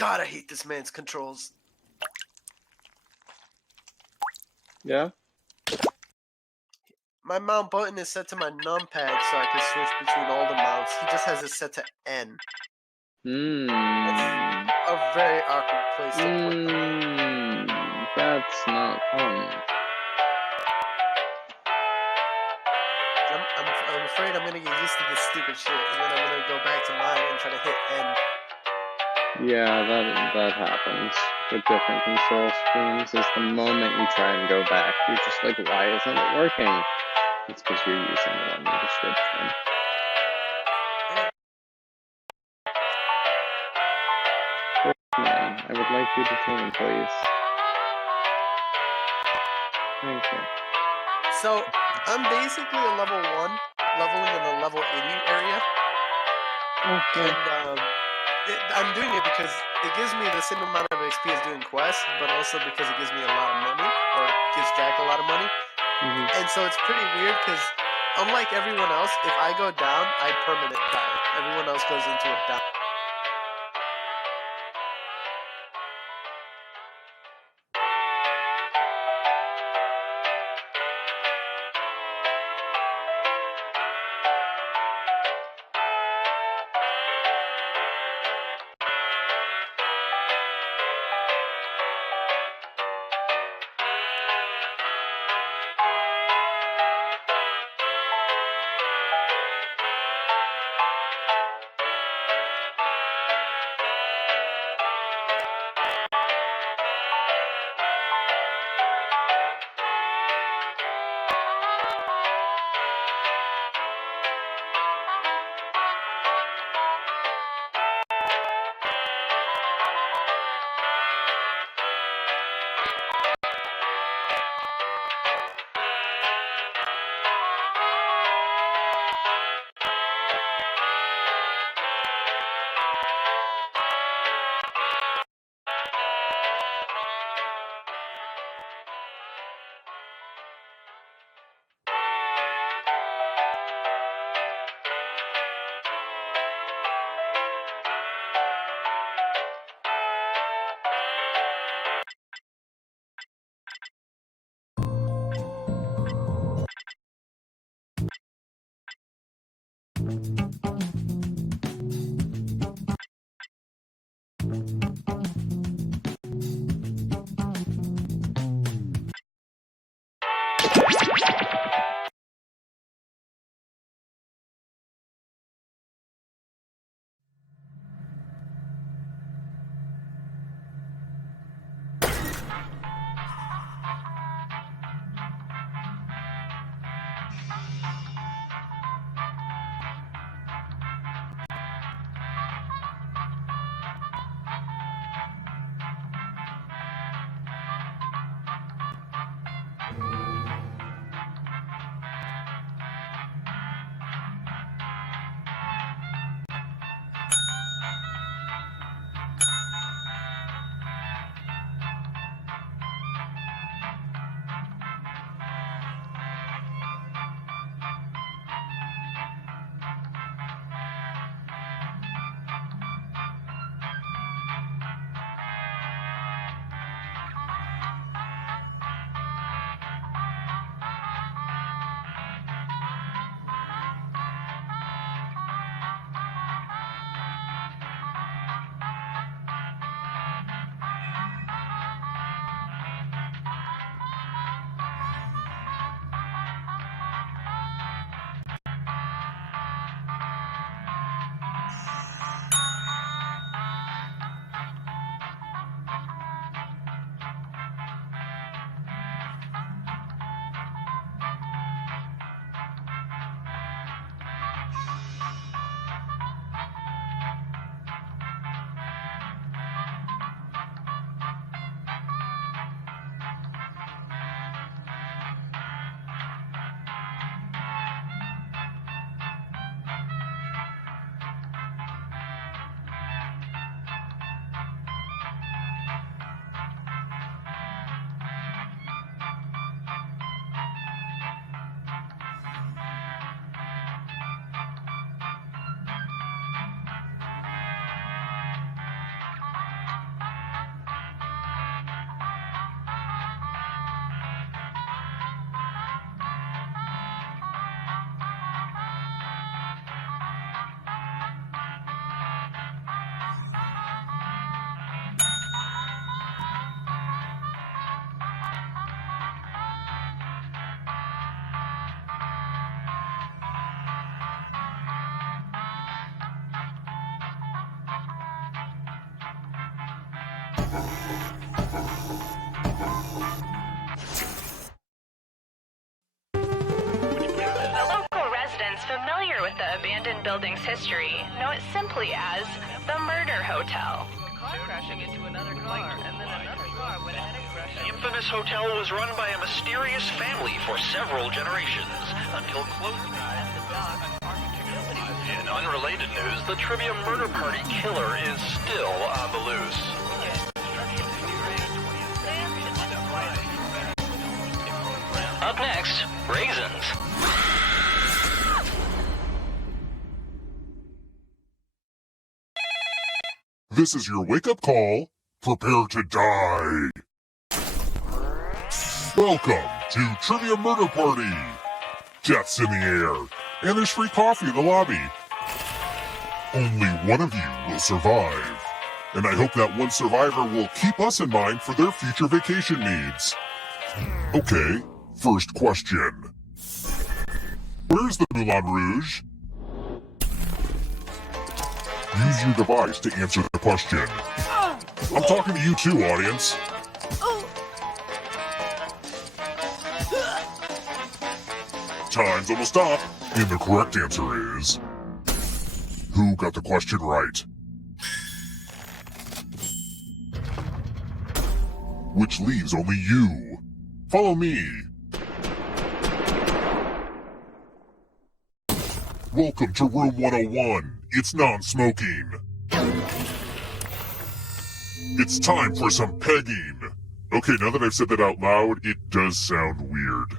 God, I hate this man's controls. Yeah? My mount button is set to my numpad so I can switch between all the mounts. He just has it set to N. That's a very awkward place to put them. That's not fun. I'm afraid I'm gonna get used to this stupid shit, and then I'm gonna go back to mine and try to hit N. Yeah, that happens with different control schemes. Is the moment you try and go back, you're just like, why isn't it working? It's because you're using the one you just switched from. Man, I would like you to tune, please. Thank you. So, I'm basically a level 1, leveling in the level 80 area. Okay. And I'm doing it because it gives me the same amount of XP as doing quests, but also because it gives me a lot of money, or gives Jack a lot of money. And so it's pretty weird because, unlike everyone else, if I go down, I permanent die. Everyone else goes into a down. The local residents familiar with the abandoned building's history know it simply as the Murder Hotel. Crashing into another car, and then another car went ahead and crashed. The infamous hotel was run by a mysterious family for several generations, until closed. In unrelated news, the Trivia Murder Party killer is still on the loose. Up next, raisins. This is your wake-up call. Prepare to die. Welcome to Trivia Murder Party. Death's in the air, and there's free coffee in the lobby. Only one of you will survive, and I hope that one survivor will keep us in mind for their future vacation needs. Okay, first question. Where's the Moulin Rouge? Use your device to answer the question. I'm talking to you too, audience. Time's almost up, and the correct answer is... Who got the question right? Which leaves only you. Follow me. Welcome to room 101. It's non-smoking. It's time for some pegging. Okay, now that I've said that out loud, it does sound weird.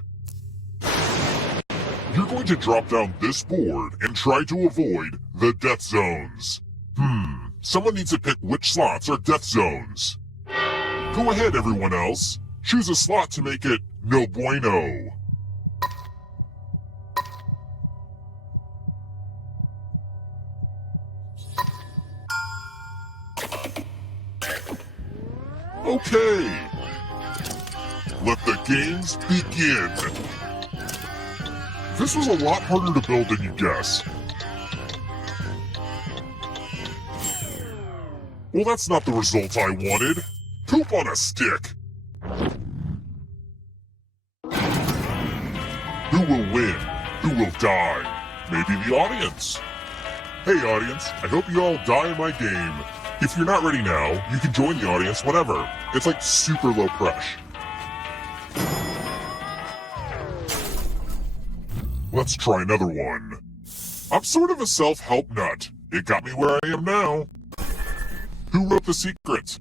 You're going to drop down this board and try to avoid the death zones. Someone needs to pick which slots are death zones. Go ahead, everyone else. Choose a slot to make it no bueno. Okay. Let the games begin. This was a lot harder to build than you guess. Well, that's not the result I wanted. Poop on a stick. Who will win? Who will die? Maybe the audience. Hey audience, I hope you all die in my game. If you're not ready now, you can join the audience whenever. It's like super low pressure. Let's try another one. I'm sort of a self-help nut. It got me where I am now. Who wrote The Secret?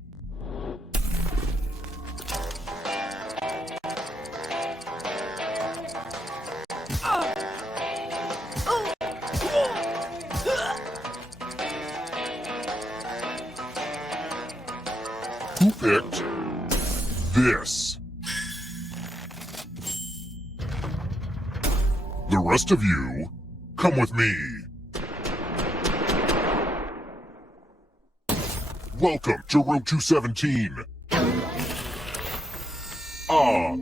Who picked this? The rest of you, come with me. Welcome to room 217.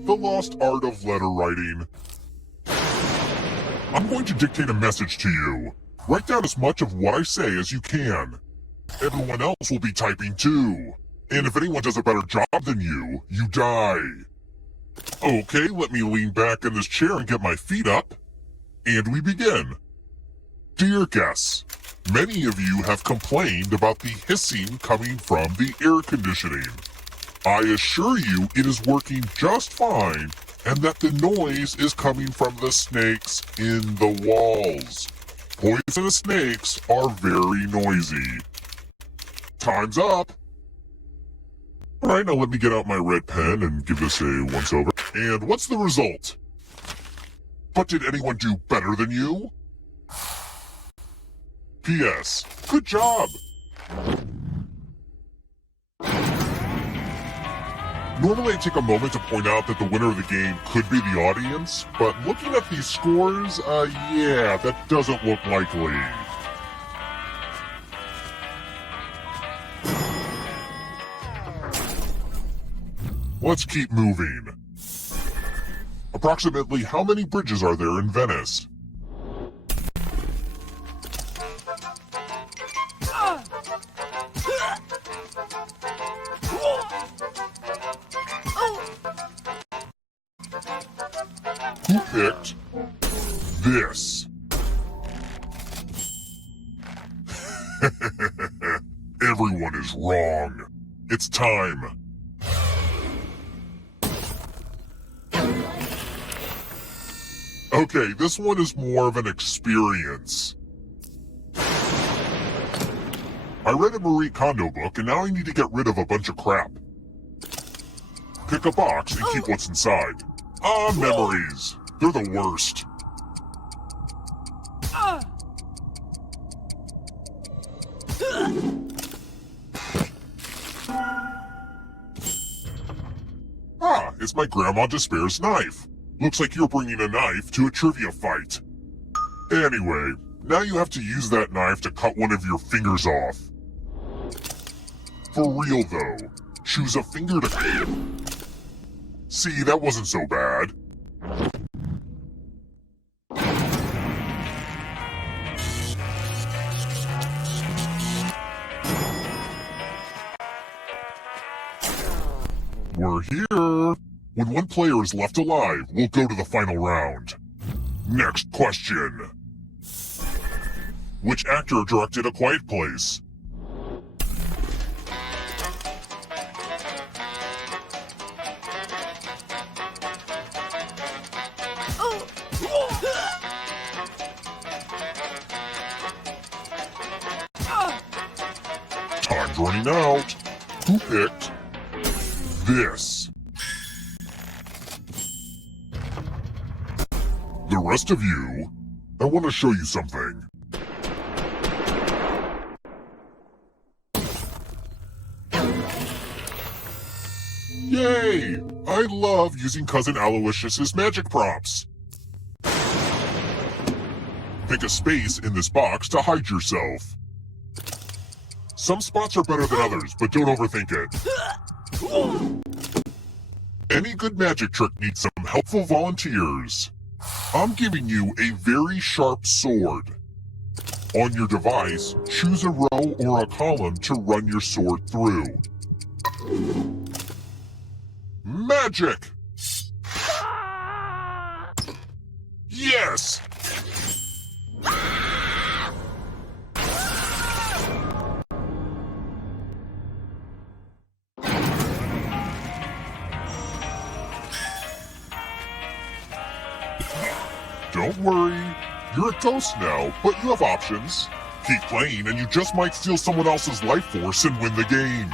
The lost art of letter writing. I'm going to dictate a message to you. Write down as much of what I say as you can. Everyone else will be typing too. And if anyone does a better job than you, you die. Okay, let me lean back in this chair and get my feet up. And we begin. Dear guests, many of you have complained about the hissing coming from the air conditioning. I assure you it is working just fine and that the noise is coming from the snakes in the walls. Poisonous snakes are very noisy. Time's up. Alright, now let me get out my red pen and give this a once-over. And what's the result? But did anyone do better than you? P.S. Good job! Normally I take a moment to point out that the winner of the game could be the audience, but looking at these scores, yeah, that doesn't look likely. Let's keep moving. Approximately how many bridges are there in Venice? Who picked this? Everyone is wrong. It's time. Okay, this one is more of an experience. I read a Marie Kondo book and now I need to get rid of a bunch of crap. Pick a box and keep what's inside. Ah, memories. They're the worst. Ah, it's my Grandma Despair's knife. Looks like you're bringing a knife to a trivia fight. Anyway, now you have to use that knife to cut one of your fingers off. For real though, choose a finger to cut. See, that wasn't so bad. We're here. When one player is left alive, we'll go to the final round. Next question. Which actor directed A Quiet Place? Time's running out. Who picked this? The rest of you, I want to show you something. Yay! I love using Cousin Aloysius's magic props. Pick a space in this box to hide yourself. Some spots are better than others, but don't overthink it. Any good magic trick needs some helpful volunteers. I'm giving you a very sharp sword. On your device, choose a row or a column to run your sword through. Magic! Yes! Don't worry, you're a ghost now, but you have options. Keep playing and you just might steal someone else's life force and win the game.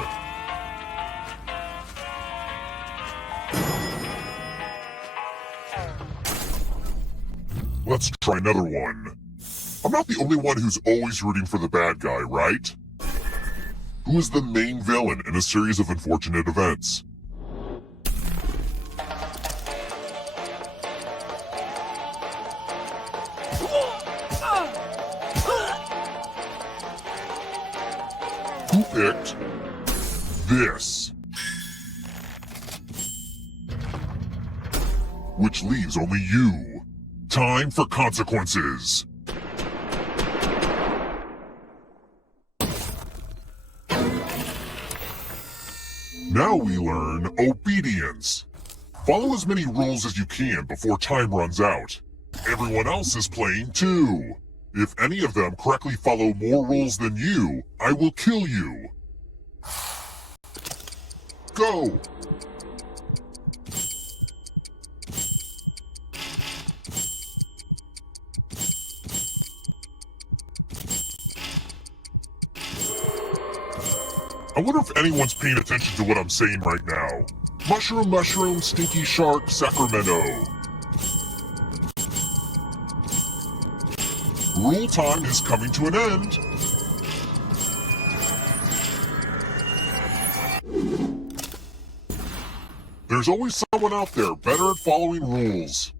Let's try another one. I'm not the only one who's always rooting for the bad guy, right? Who is the main villain in a series of unfortunate events? Who picked this? Which leaves only you. Time for consequences. Now we learn obedience. Follow as many rules as you can before time runs out. Everyone else is playing too. If any of them correctly follow more rules than you, I will kill you. Go! I wonder if anyone's paying attention to what I'm saying right now. Mushroom, mushroom, stinky shark, Sacramento. Rule time is coming to an end. There's always someone out there better at following rules.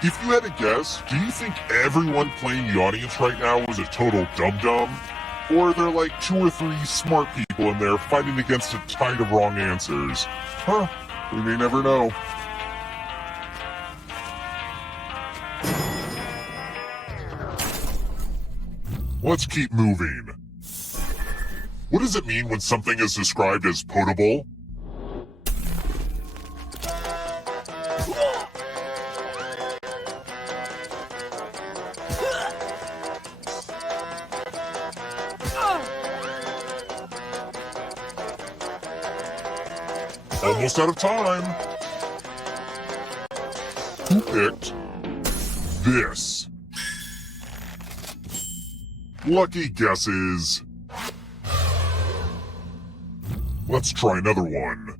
If you had to guess, do you think everyone playing the audience right now is a total dum-dum? Or are there like 2 or 3 smart people in there fighting against a tide of wrong answers? Huh, we may never know. Let's keep moving. What does it mean when something is described as potable? Almost out of time. Who picked this? Lucky guesses. Let's try another one.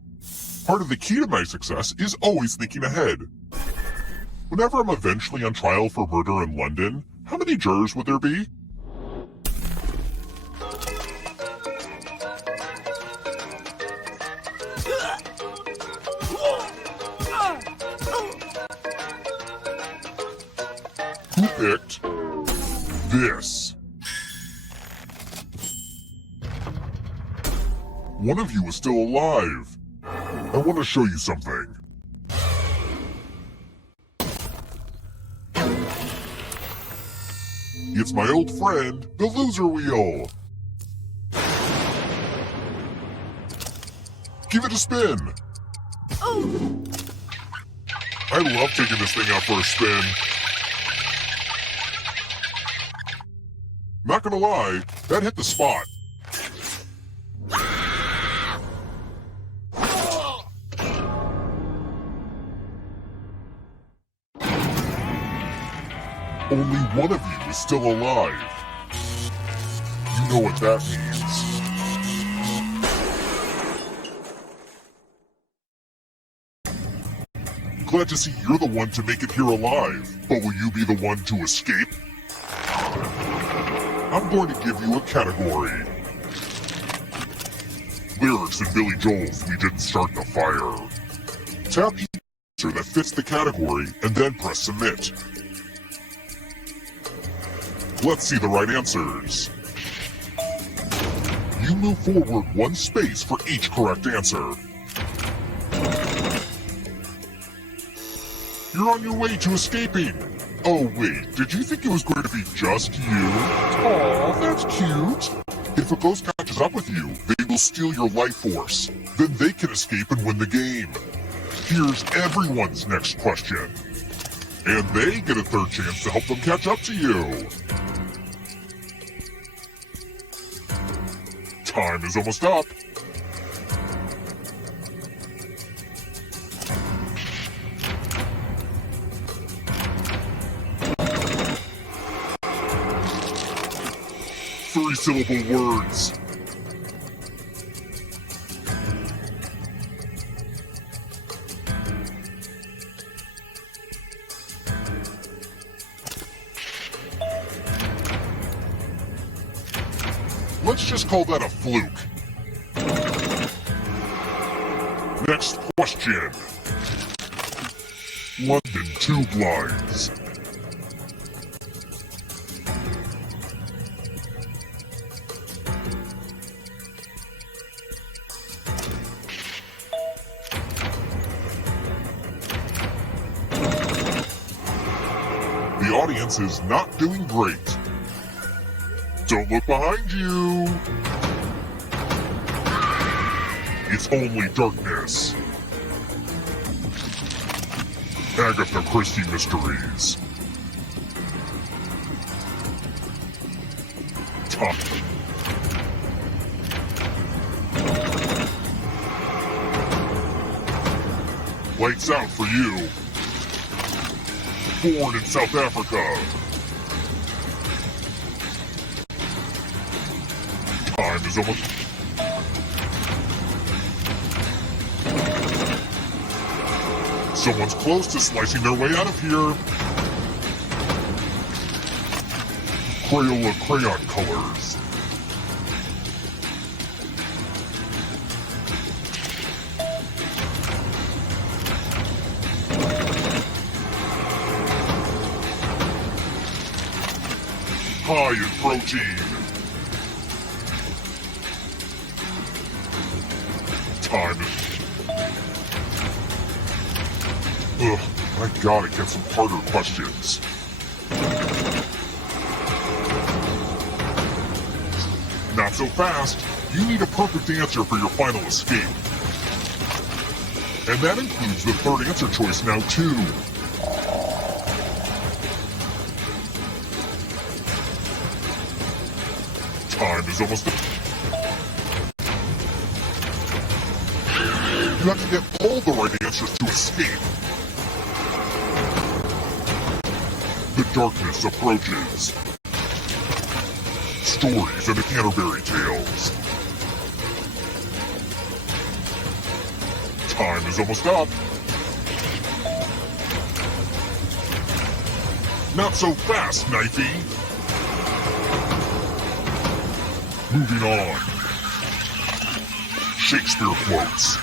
Part of the key to my success is always thinking ahead. Whenever I'm eventually on trial for murder in London, how many jurors would there be? Who picked this? One of you is still alive. I want to show you something. It's my old friend, the loser wheel. Give it a spin. I love taking this thing out for a spin. Not gonna lie, that hit the spot. Only one of you is still alive. You know what that means. Glad to see you're the one to make it here alive, but will you be the one to escape? I'm going to give you a category. Lyrics in Billy Joel's We Didn't Start the Fire. Tap each answer that fits the category and then press submit. Let's see the right answers. You move forward one space for each correct answer. You're on your way to escaping. Oh wait, did you think it was going to be just you? Aw, that's cute. If a ghost catches up with you, they will steal your life force. Then they can escape and win the game. Here's everyone's next question. And they get a third chance to help them catch up to you. Time is almost up. Three-syllable words. Let's just call that a fluke. Next question. London Tube Lines. The audience is not doing great. Don't look behind you. It's only darkness. Agatha Christie Mysteries. Top. Lights out for you. Born in South Africa. Time is almost... Someone's close to slicing their way out of here. Crayola crayon colors. High in protein. Time. Ugh, I gotta get some harder questions. Not so fast. You need a perfect answer for your final escape. And that includes the third answer choice now, too. Time is almost up. You have to get all the right answers to escape. The darkness approaches. Stories and the Canterbury Tales. Time is almost up. Not so fast, Knifey. Moving on. Shakespeare quotes.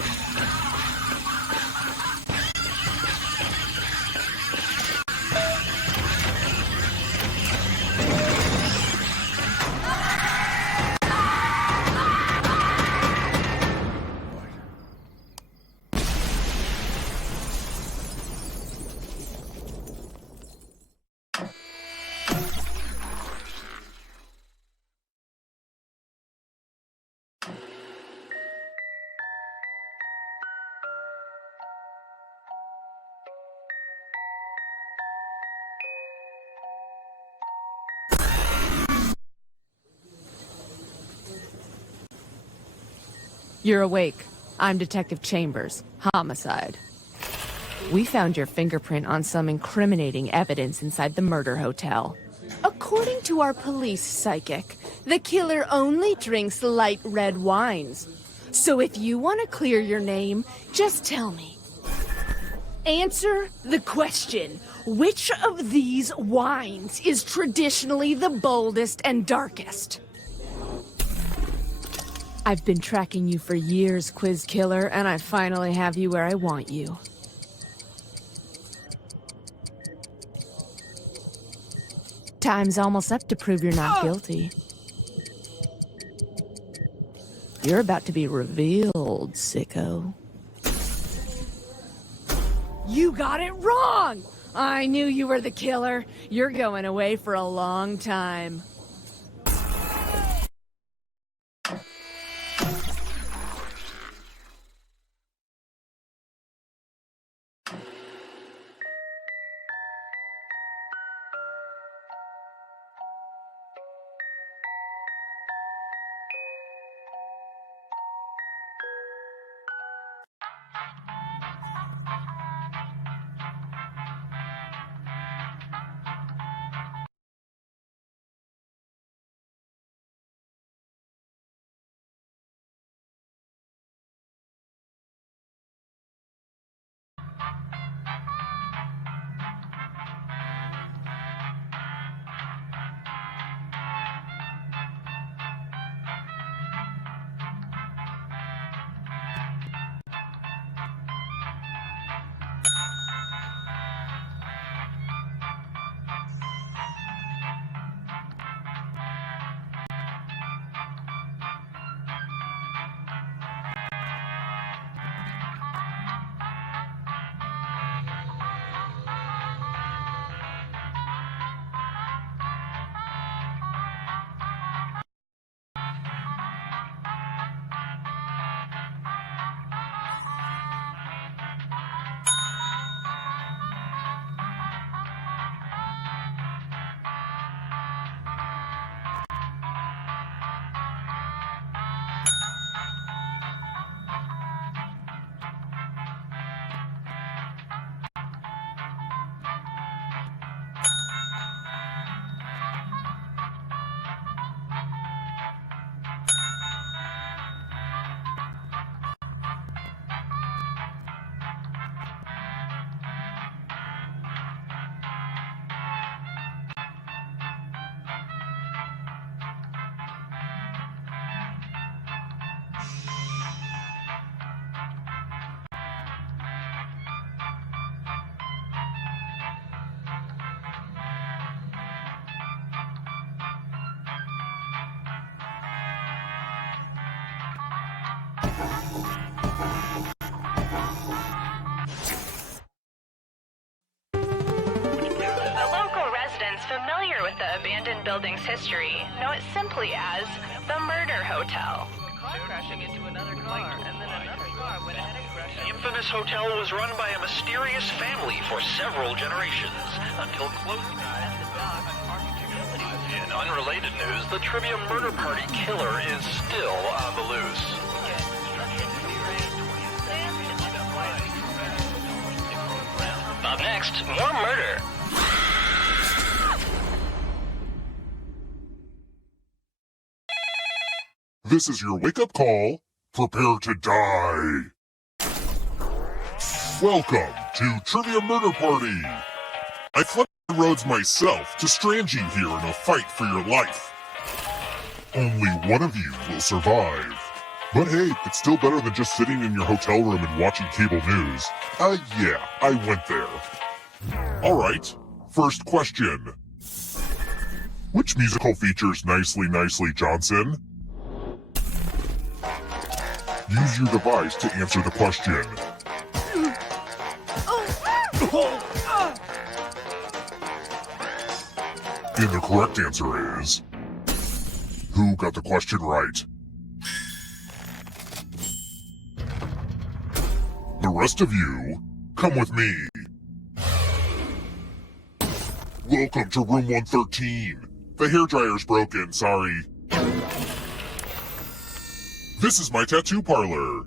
You're awake. I'm Detective Chambers. Homicide. We found your fingerprint on some incriminating evidence inside the murder hotel. According to our police psychic, the killer only drinks light red wines. So if you want to clear your name, just tell me. Answer the question. Which of these wines is traditionally the boldest and darkest? I've been tracking you for years, Quiz Killer, and I finally have you where I want you. Time's almost up to prove you're not guilty. You're about to be revealed, sicko. You got it wrong! I knew you were the killer. You're going away for a long time. familiar with the abandoned building's history know it simply as the Murder Hotel. Car crashing into another car, and then another car went ahead and crashed. The infamous hotel was run by a mysterious family for several generations until close. In unrelated news, the trivia murder party killer is still on the loose. Up next, more murder. This is your wake-up call. Prepare to die. Welcome to Trivia Murder Party. I flooded the roads myself to strand you here in a fight for your life. Only one of you will survive. But hey, it's still better than just sitting in your hotel room and watching cable news. Yeah, I went there. Alright, first question. Which musical features Nicely Nicely Johnson? Use your device to answer the question. And the correct answer is... Who got the question right? The rest of you, come with me. Welcome to room 113. The hairdryer's broken, sorry. This is my tattoo parlor.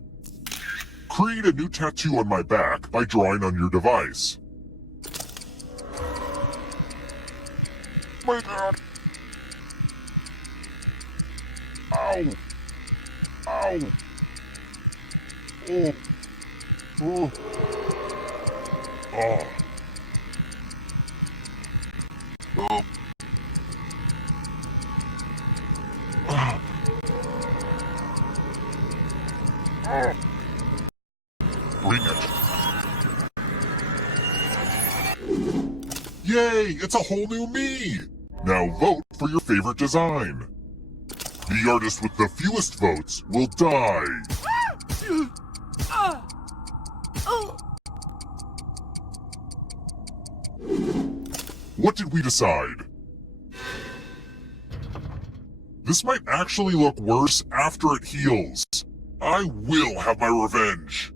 Create a new tattoo on my back by drawing on your device. My God. Ow. Ow. Oh. Oh. Oh. Oh. Ah. Oh. Bring it. Yay! It's a whole new me! Now vote for your favorite design. The artist with the fewest votes will die. What did we decide? This might actually look worse after it heals. I will have my revenge.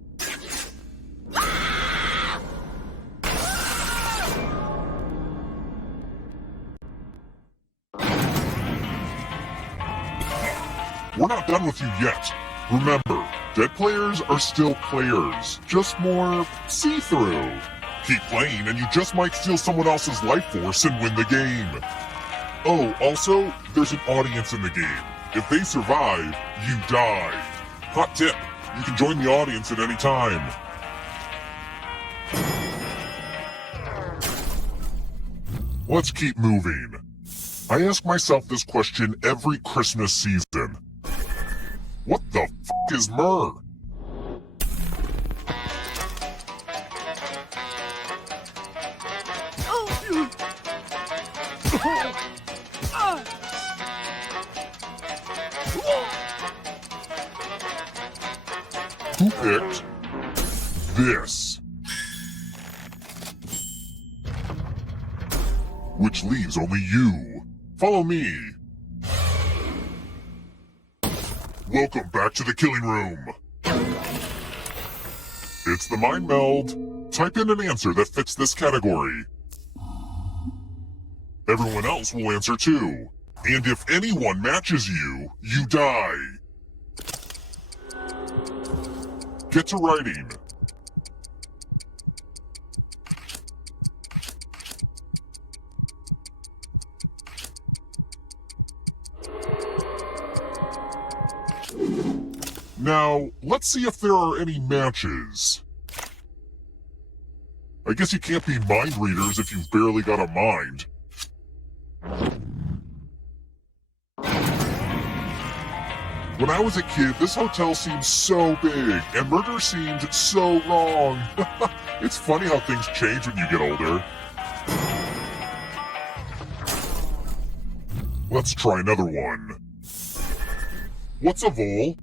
We're not done with you yet. Remember, dead players are still players, just more see-through. Keep playing and you just might steal someone else's life force and win the game. Oh, also, there's an audience in the game. If they survive, you die. Hot tip, you can join the audience at any time. Let's keep moving. I ask myself this question every Christmas season. What the f*** is myrrh? Who picked this? Which leaves only you. Follow me. Welcome back to the killing room. It's the mind meld. Type in an answer that fits this category. Everyone else will answer too. And if anyone matches you, you die. Get to writing. Now, let's see if there are any matches. I guess you can't be mind readers if you've barely got a mind. When I was a kid, this hotel seemed so big, and murder seemed so wrong. It's funny how things change when you get older. Let's try another one. What's a vole?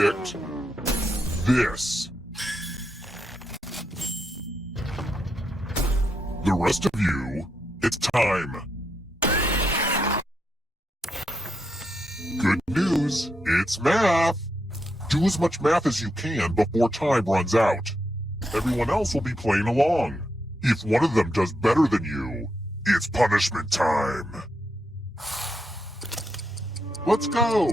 picked this? The rest of you, it's time. Good news, it's math. Do as much math as you can before time runs out. Everyone else will be playing along. If one of them does better than you, it's punishment time. Let's go.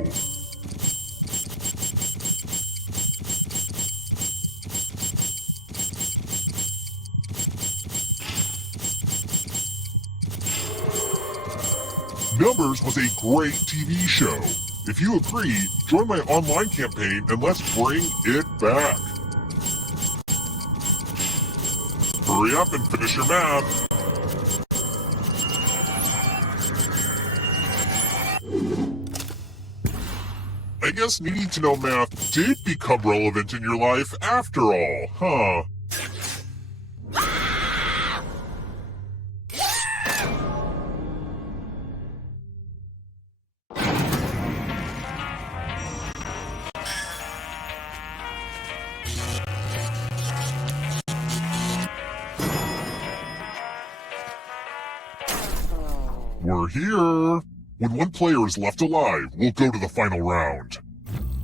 Numbers was a great TV show. If you agree, join my online campaign and let's bring it back. Hurry up and finish your math. I guess needing to know math did become relevant in your life after all, huh? We're here. When one player is left alive, we'll go to the final round.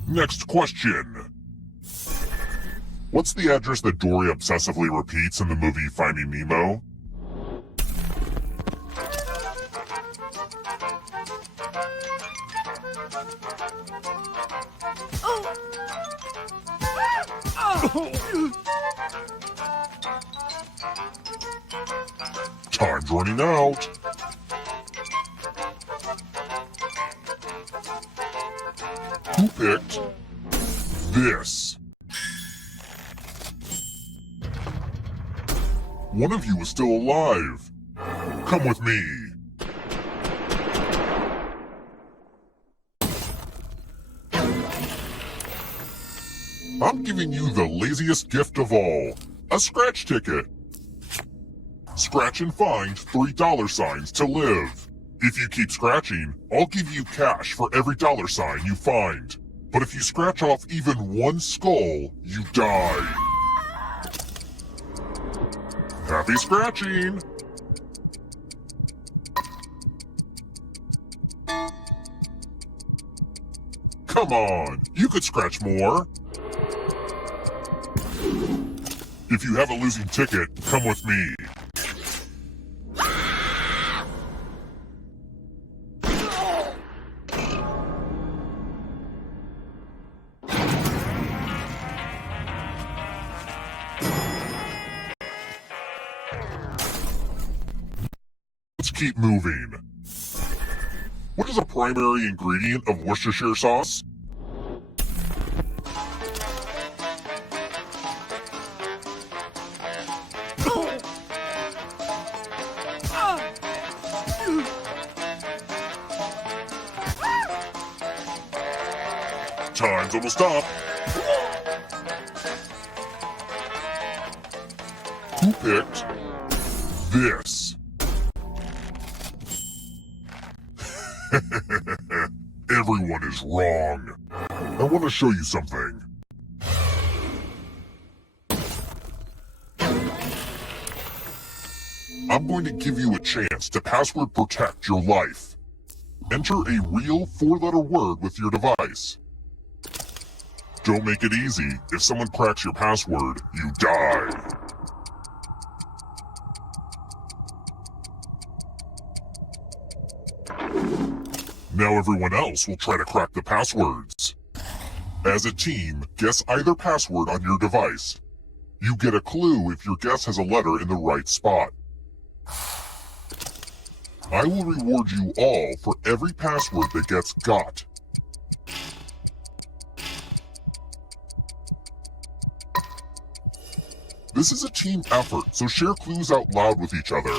Next question. What's the address that Dory obsessively repeats in the movie Finding Nemo? Time's running out. Who picked this? One of you is still alive. Come with me. I'm giving you the laziest gift of all, a scratch ticket. Scratch and find $3 to live. If you keep scratching, I'll give you cash for every $sign you find. But if you scratch off even one skull, you die. Happy scratching! Come on, you could scratch more. If you have a losing ticket, come with me. Let's keep moving. What is a primary ingredient of Worcestershire sauce? Time's almost up. Who picked this? Everyone is wrong. I want to show you something. I'm going to give you a chance to password protect your life. Enter a real 4-letter word with your device. Don't make it easy. If someone cracks your password, you die. Now everyone else will try to crack the passwords. As a team, guess either password on your device. You get a clue if your guess has a letter in the right spot. I will reward you all for every password that gets got. This is a team effort, so share clues out loud with each other.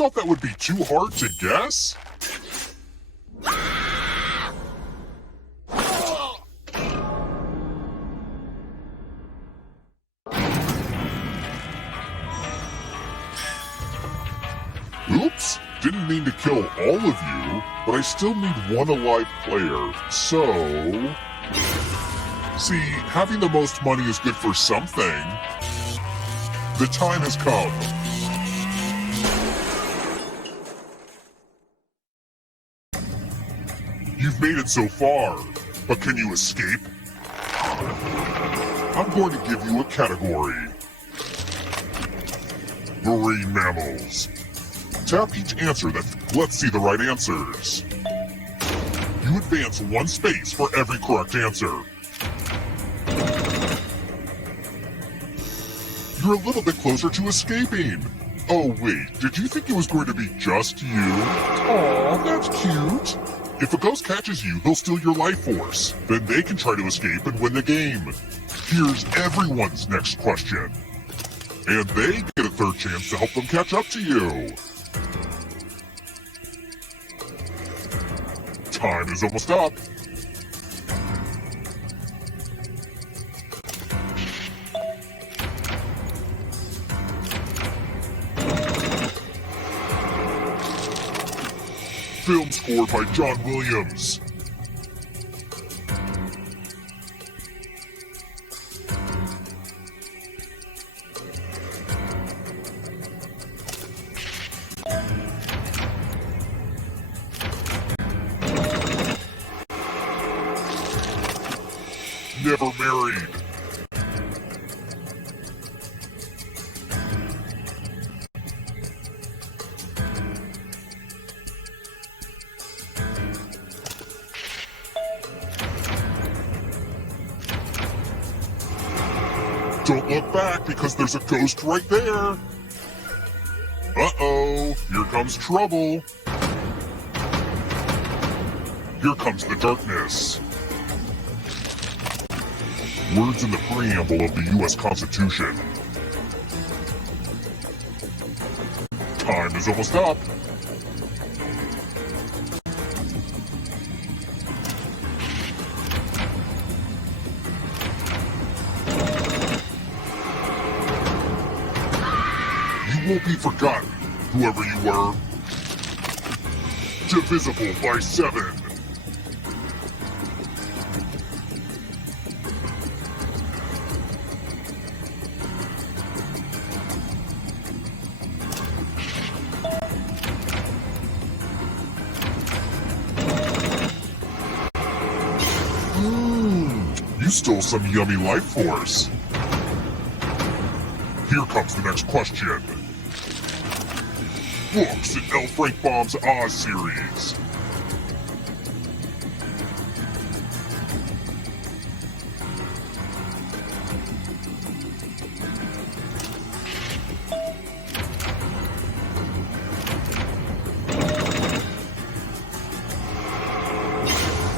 thought that would be too hard to guess? Oops, didn't mean to kill all of you, but I still need one alive player, so... See, having the most money is good for something. The time has come. You've made it so far, but can you escape? I'm going to give you a category. Marine mammals. Tap each answer let's see the right answers. You advance 1 space for every correct answer. You're a little bit closer to escaping. Oh wait, did you think it was going to be just you? Aw, that's cute. If a ghost catches you, he'll steal your life force. Then they can try to escape and win the game. Here's everyone's next question. And they get a third chance to help them catch up to you. Time is almost up. Film score by John Williams. Never married. Don't look back because there's a ghost right there. Uh-oh, here comes trouble. Here comes the darkness. Words in the preamble of the U.S. Constitution. Time is almost up. You won't be forgotten, whoever you were. Divisible by 7. You stole some yummy life force. Here comes the next question. Books in L. Frank Baum's Oz series.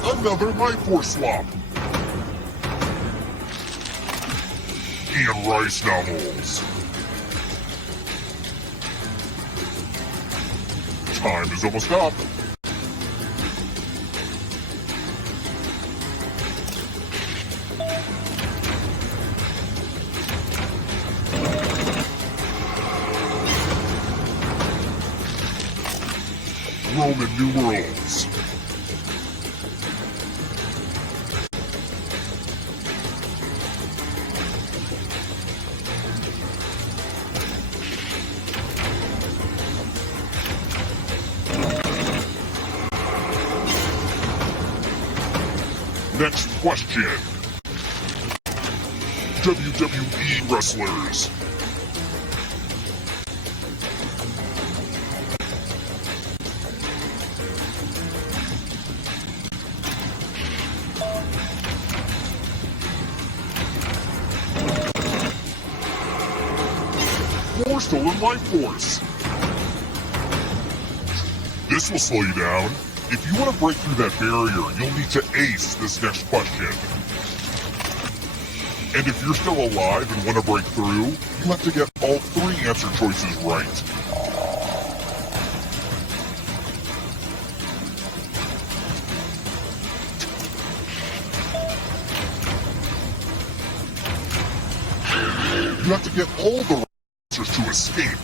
Another life force swap. Ian Rice novels. Time is almost up. Roman numerals. Next question. WWE wrestlers. More stolen life force. This will slow you down. If you want to break through that barrier, you'll need to ace this next question. And if you're still alive and want to break through, you have to get all 3 answer choices right. You have to get all the answers to escape.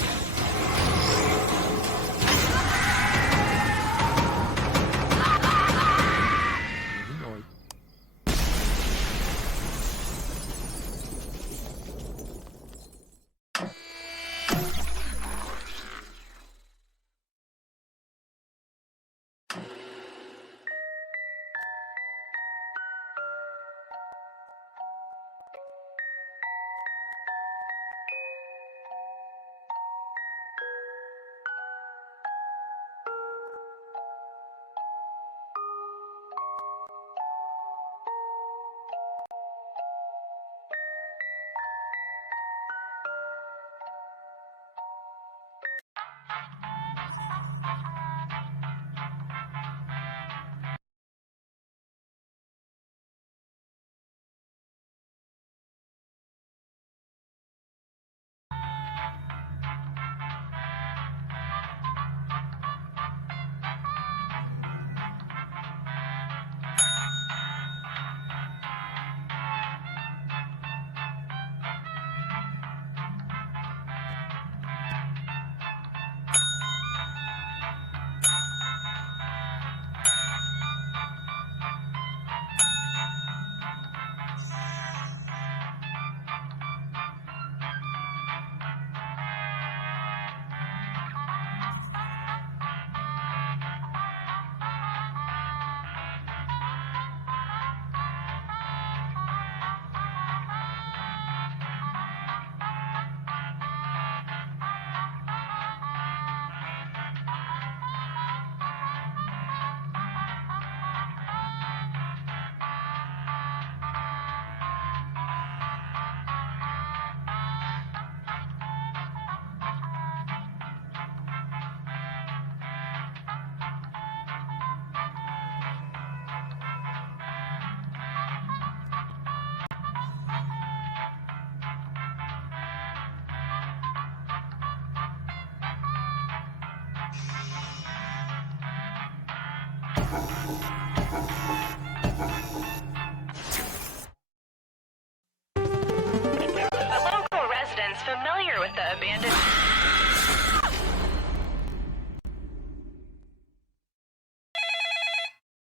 The local residents familiar with the abandoned...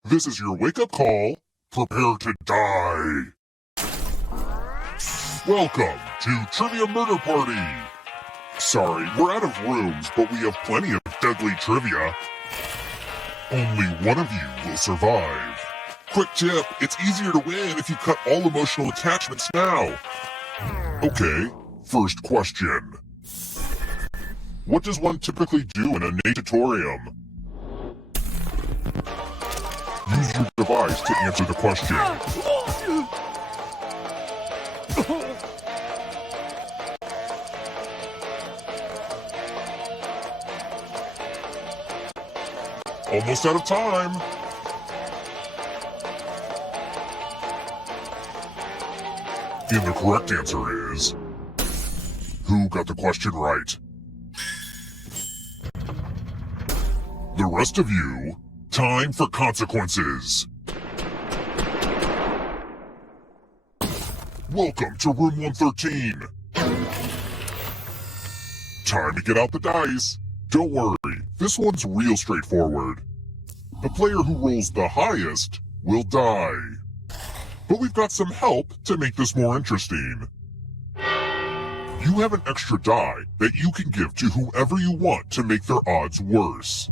This is your wake-up call. Prepare to die. Welcome to Trivia Murder Party. Sorry, we're out of rooms, but we have plenty of deadly trivia. Only one of you will survive. Quick tip, it's easier to win if you cut all emotional attachments now. Okay, first question. What does one typically do in a natatorium? Use your device to answer the question. Almost out of time. And the correct answer is... Who got the question right? The rest of you, time for consequences. Welcome to room 113. Time to get out the dice. Don't worry, this one's real straightforward. The player who rolls the highest will die. But we've got some help to make this more interesting. You have an extra die that you can give to whoever you want to make their odds worse.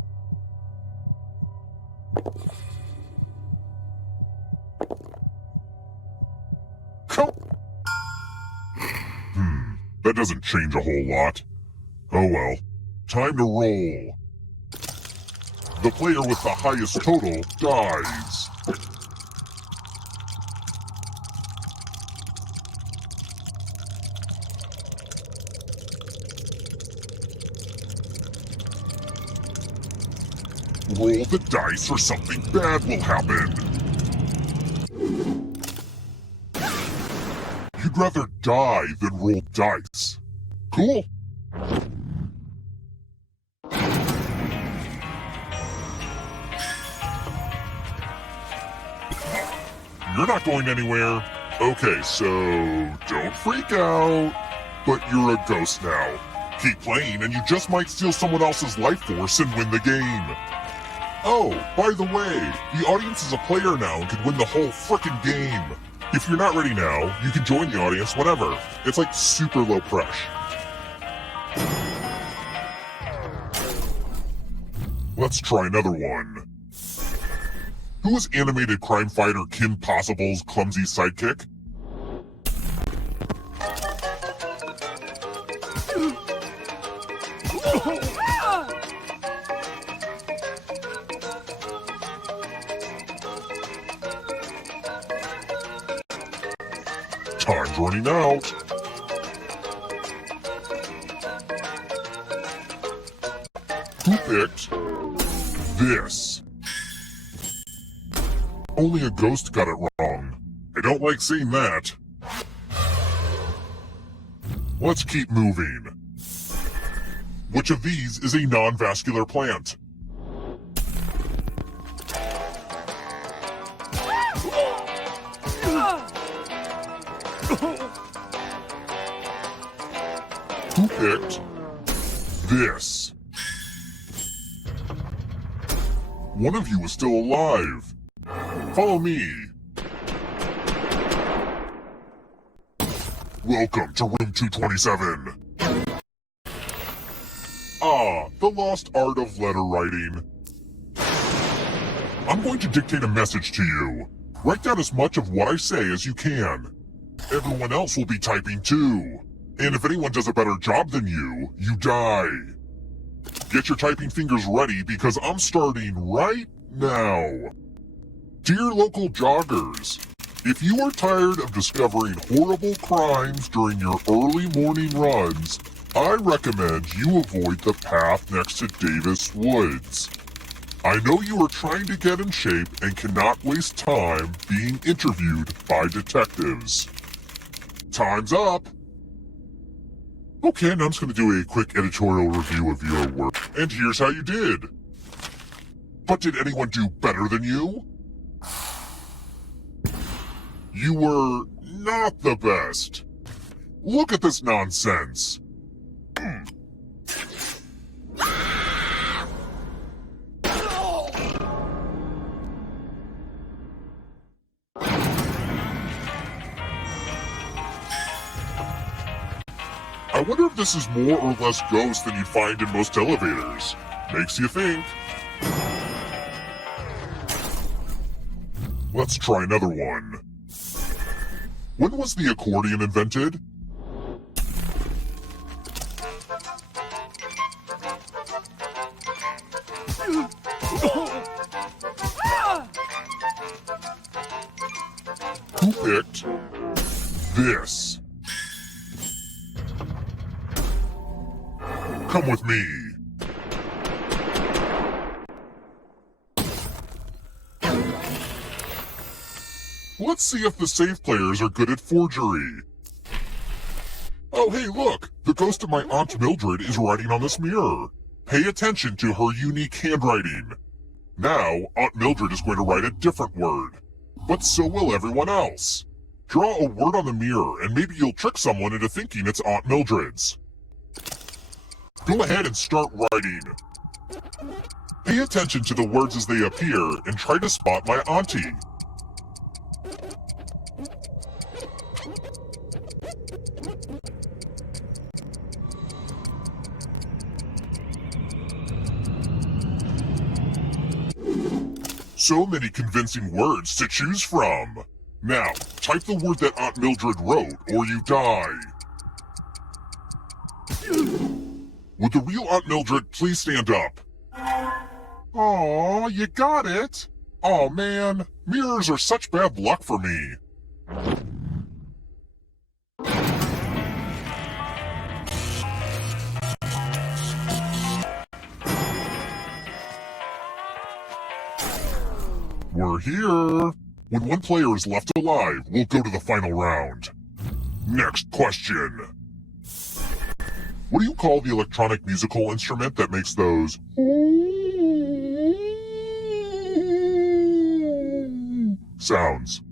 That doesn't change a whole lot. Oh well. Time to roll. The player with the highest total dies. Roll the dice or something bad will happen. You'd rather die than roll dice. Cool. You're not going anywhere. Okay, so don't freak out. But you're a ghost now. Keep playing and you just might steal someone else's life force and win the game. Oh, by the way, the audience is a player now and could win the whole frickin' game. If you're not ready now, you can join the audience whenever. It's like super low pressure. Let's try another one. Who is animated crime fighter Kim Possible's clumsy sidekick? Time's running out. Who picked this? Only a ghost got it wrong. I don't like seeing that. Let's keep moving. Which of these is a non-vascular plant? Who picked this? One of you is still alive. Follow me. Welcome to room 227. Ah, the lost art of letter writing. I'm going to dictate a message to you. Write down as much of what I say as you can. Everyone else will be typing too. And if anyone does a better job than you, you die. Get your typing fingers ready because I'm starting right now. Dear local joggers, if you are tired of discovering horrible crimes during your early morning runs, I recommend you avoid the path next to Davis Woods. I know you are trying to get in shape and cannot waste time being interviewed by detectives. Time's up! Okay, now I'm just going to do a quick editorial review of your work. And here's how you did. But did anyone do better than you? You were not the best. Look at this nonsense. I wonder if this is more or less ghost than you'd find in most elevators. Makes you think. Let's try another one. When was the accordion invented? Who picked this? Come with me. Let's see if the safe players are good at forgery. Oh, hey, look! The ghost of my Aunt Mildred is writing on this mirror. Pay attention to her unique handwriting. Now, Aunt Mildred is going to write a different word. But so will everyone else. Draw a word on the mirror, and maybe you'll trick someone into thinking it's Aunt Mildred's. Go ahead and start writing. Pay attention to the words as they appear, and try to spot my auntie. So many convincing words to choose from. Now, type the word that Aunt Mildred wrote, or you die. Would the real Aunt Mildred please stand up? Aw, you got it. Aw, man, mirrors are such bad luck for me. We're here. When one player is left alive, we'll go to the final round. Next question. What do you call the electronic musical instrument that makes those sounds?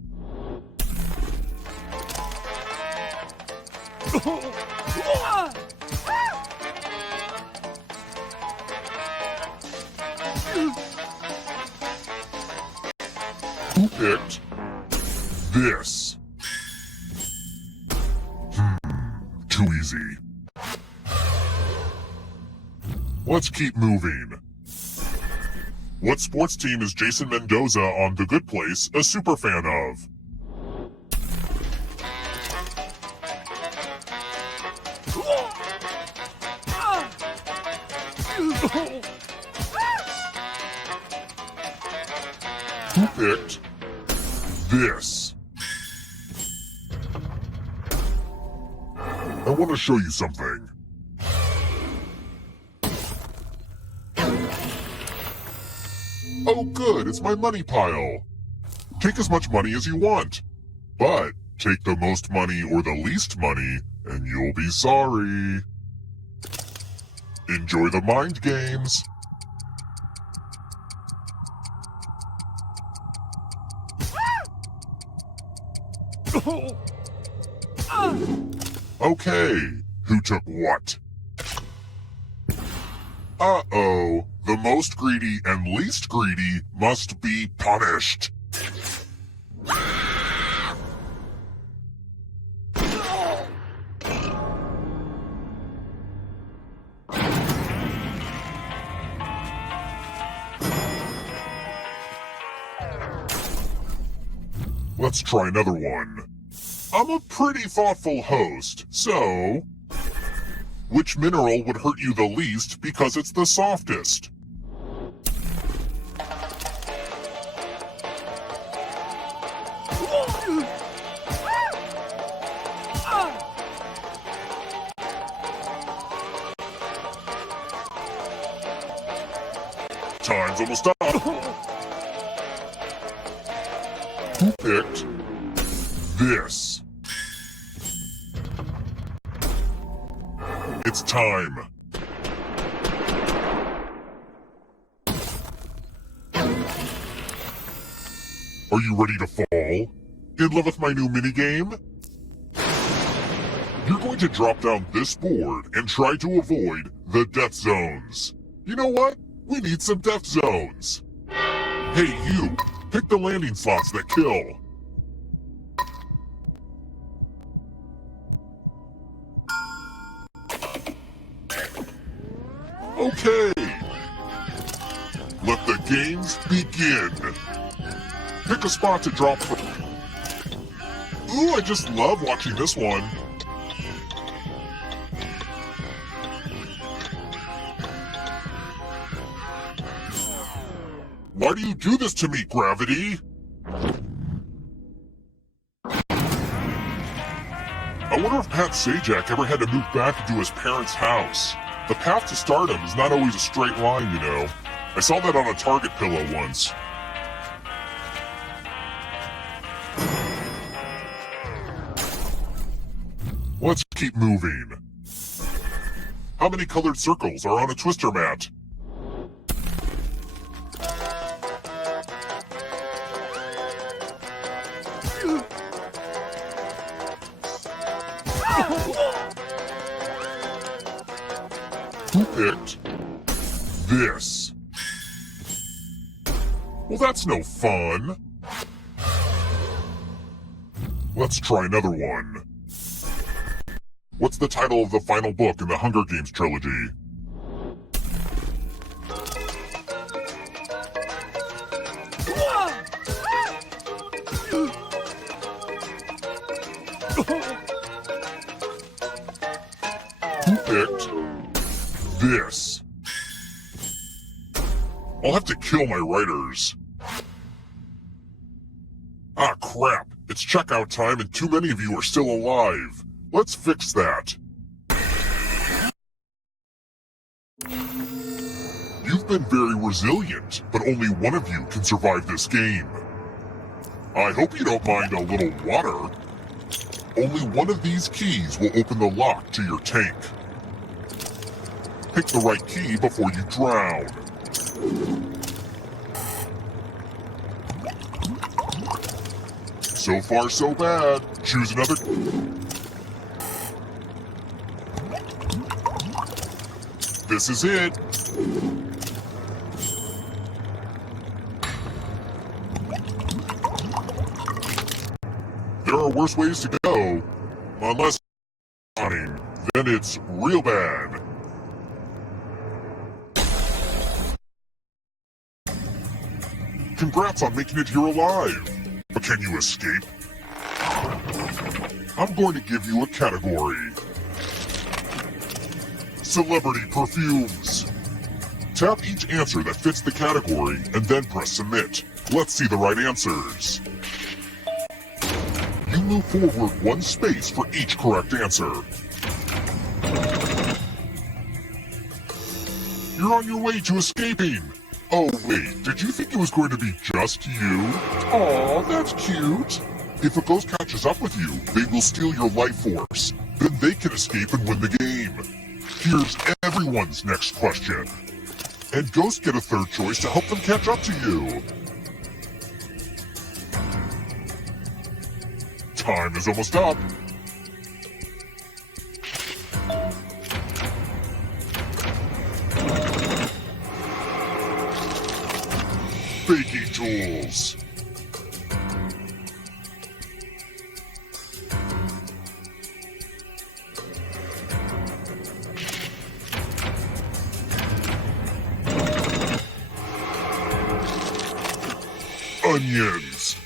Who picked this? Too easy. Let's keep moving. What sports team is Jason Mendoza on The Good Place a super fan of? Who picked this? I want to show you something. Oh good, it's my money pile. Take as much money as you want. But take the most money or the least money, and you'll be sorry. Enjoy the mind games. Okay, who took what? Uh-oh, the most greedy and least greedy must be punished. Let's try another one. I'm a pretty thoughtful host, so... Which mineral would hurt you the least because it's the softest? Time's almost up. Who picked this? It's time. Are you ready to fall? In love with my new minigame? You're going to drop down this board and try to avoid the death zones. You know what? We need some death zones. Hey, you! Pick the landing slots that kill. Okay. Let the games begin. Pick a spot to drop from. Ooh, I just love watching this one. Why do you do this to me, Gravity? I wonder if Pat Sajak ever had to move back into his parents' house. The path to stardom is not always a straight line, you know. I saw that on a Target pillow once. Let's keep moving. How many colored circles are on a twister mat? Who picked this? Well, that's no fun. Let's try another one. What's the title of the final book in the Hunger Games trilogy? Who picked this? I'll have to kill my writers. Ah, crap. It's checkout time and too many of you are still alive. Let's fix that. You've been very resilient, but only one of you can survive this game. I hope you don't mind a little water. Only one of these keys will open the lock to your tank. Pick the right key before you drown. So far, so bad. Choose another. This is it. There are worse ways to go, unless then it's real bad. Congrats on making it here alive. But can you escape? I'm going to give you a category. Celebrity perfumes. Tap each answer that fits the category and then press submit. Let's see the right answers. You move forward one space for each correct answer. You're on your way to escaping. Oh wait, did you think it was going to be just you? Aw, that's cute. If a ghost catches up with you, they will steal your life force. Then they can escape and win the game. Here's everyone's next question. And ghosts get a third choice to help them catch up to you. Time is almost up. Baking tools. Onions.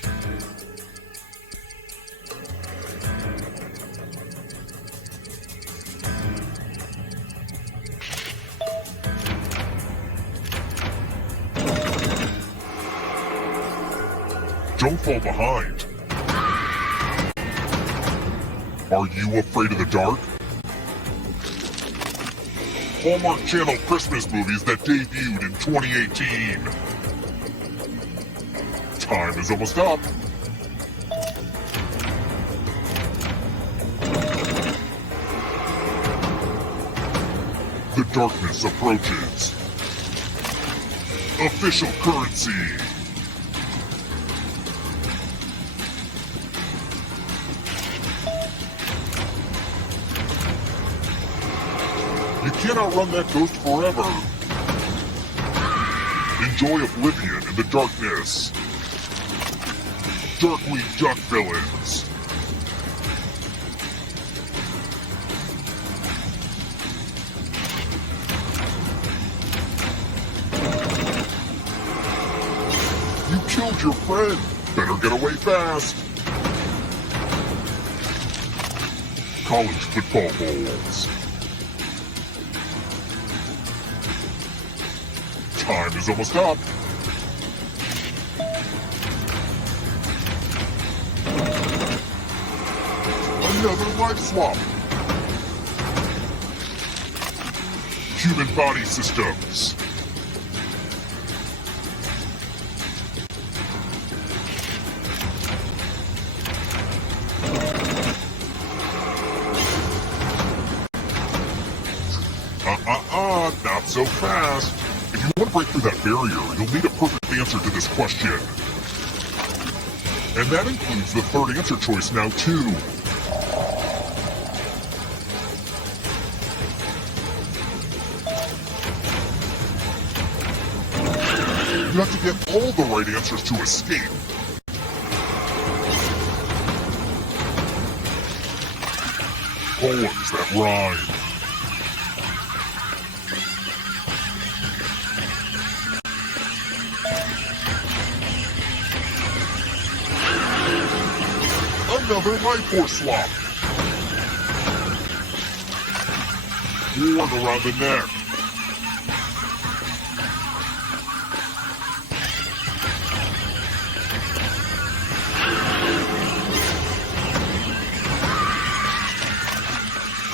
Don't fall behind. Are you afraid of the dark? Hallmark Channel Christmas movies that debuted in 2018. Time is almost up. The darkness approaches. Official currency. You can't outrun that ghost forever. Enjoy oblivion in the darkness. Darkly Duck villains. You killed your friend. Better get away fast. College football bowls. Time is almost up. Another life swap. Human body systems. Not so fast. If you want to break through that barrier, you'll need a perfect answer to this question. And that includes the third answer choice now, too. You have to get all the right answers to escape. Poems that rhyme. Another life force swap. One around the neck.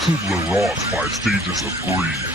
Kubler-Ross 5 stages of grief.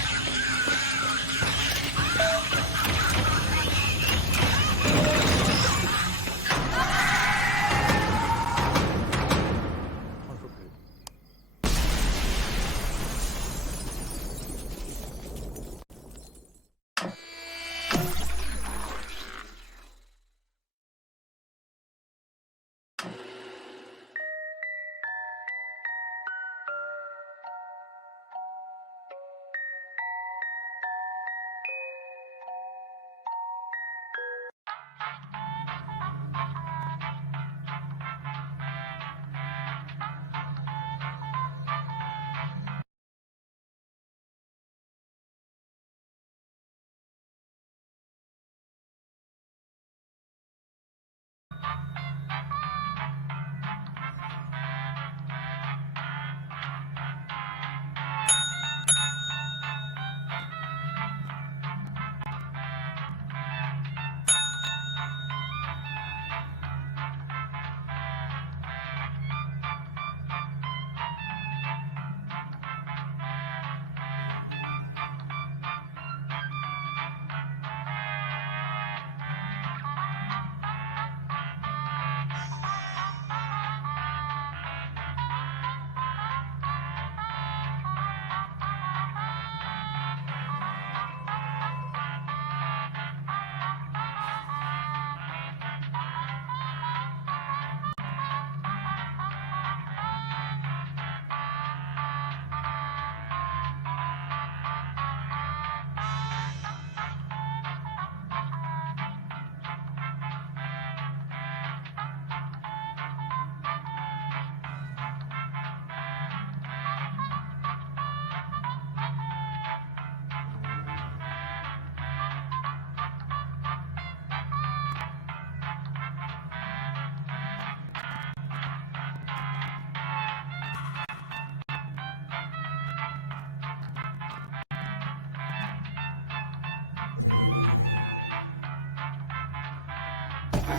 A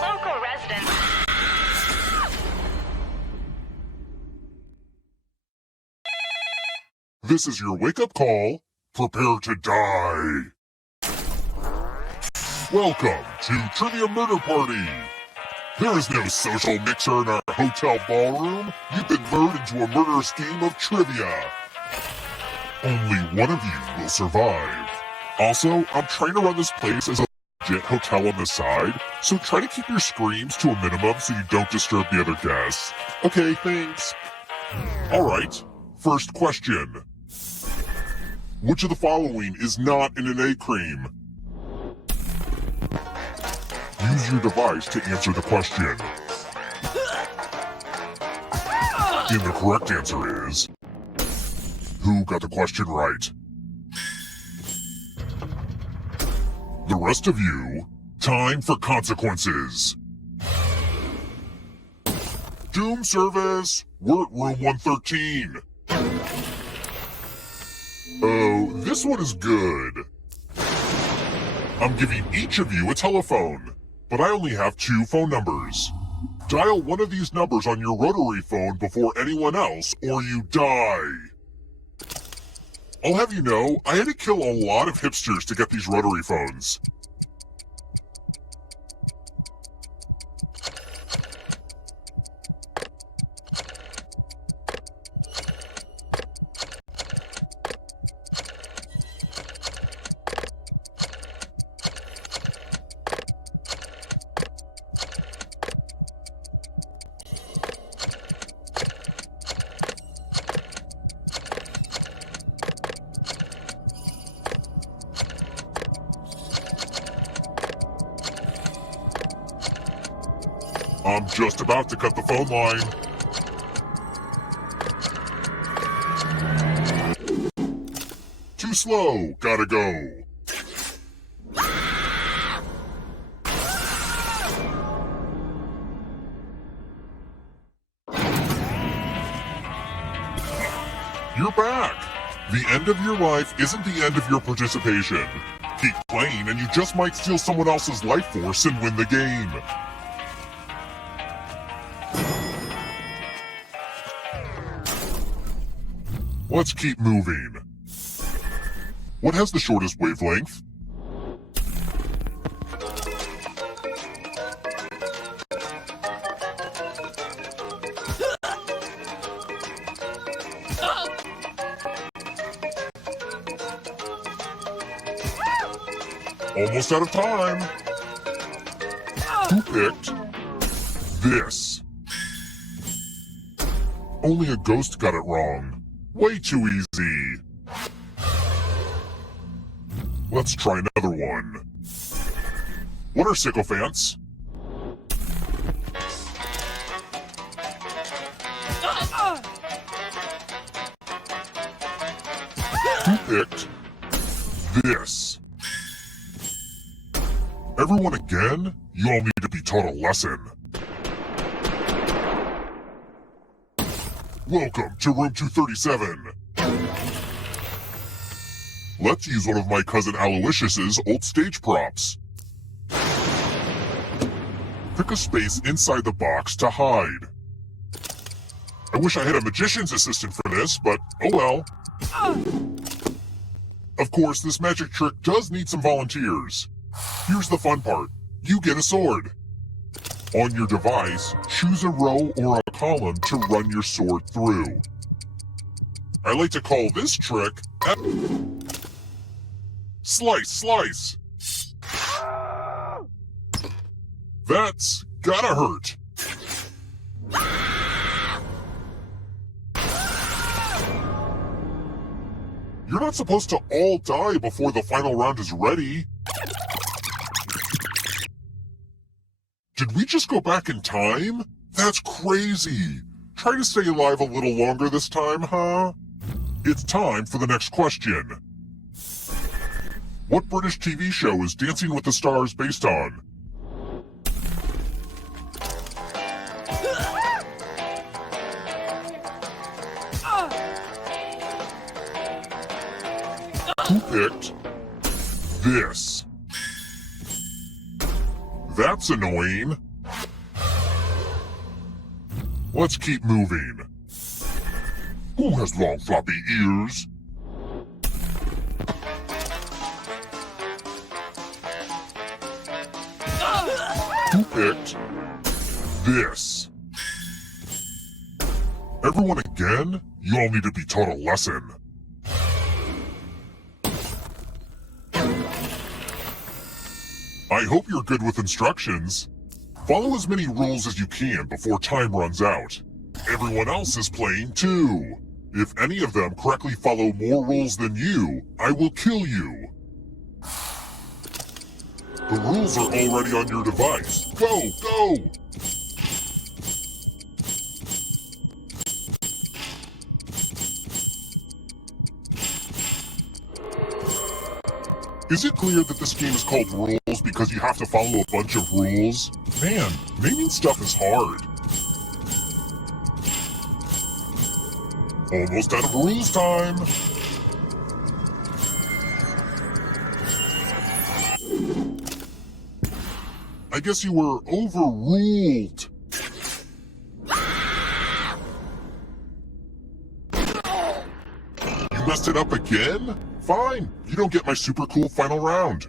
local resident. This is your wake-up call. Prepare to die. Welcome to Trivia Murder Party. There is no social mixer in our hotel ballroom. You've been lured into a murderous game of trivia. Only one of you will survive. Also, I'm trying to run this place as a legit hotel on the side, so try to keep your screams to a minimum so you don't disturb the other guests. Okay, thanks. Alright, first question. Which of the following is not in an egg cream? Use your device to answer the question. And the correct answer is... Who got the question right? The rest of you, time for consequences. Doom service, we're at room 113. Oh, this one is good. I'm giving each of you a telephone, but I only have 2 phone numbers. Dial one of these numbers on your rotary phone before anyone else, or you die. I'll have you know, I had to kill a lot of hipsters to get these rotary phones. I'm just about to cut the phone line. Too slow, gotta go. You're back. The end of your life isn't the end of your participation. Keep playing and you just might steal someone else's life force and win the game. Let's keep moving. What has the shortest wavelength? Almost out of time. Who picked this? Only a ghost got it wrong. Way too easy. Let's try another one. What are sycophants? Who picked this? Everyone again? You all need to be taught a lesson. Welcome to room 237. Let's use one of my cousin Aloysius's old stage props. Pick a space inside the box to hide. I wish I had a magician's assistant for this, but oh well. Of course, this magic trick does need some volunteers. Here's the fun part. You get a sword. On your device, choose a row or a column to run your sword through. I like to call this trick Slice, slice! That's gotta hurt. You're not supposed to all die before the final round is ready. Did we just go back in time? That's crazy. Try to stay alive a little longer this time, huh? It's time for the next question. What British TV show is Dancing with the Stars based on? Who picked this? That's annoying. Let's keep moving. Who has long floppy ears? Who picked this? Everyone again? You all need to be taught a lesson. I hope you're good with instructions. Follow as many rules as you can before time runs out. Everyone else is playing too. If any of them correctly follow more rules than you, I will kill you. The rules are already on your device. Go, go! Is it clear that this game is called rules because you have to follow a bunch of rules? Man, naming stuff is hard. Almost out of rules time. I guess you were overruled. You messed it up again? Fine, you don't get my super cool final round.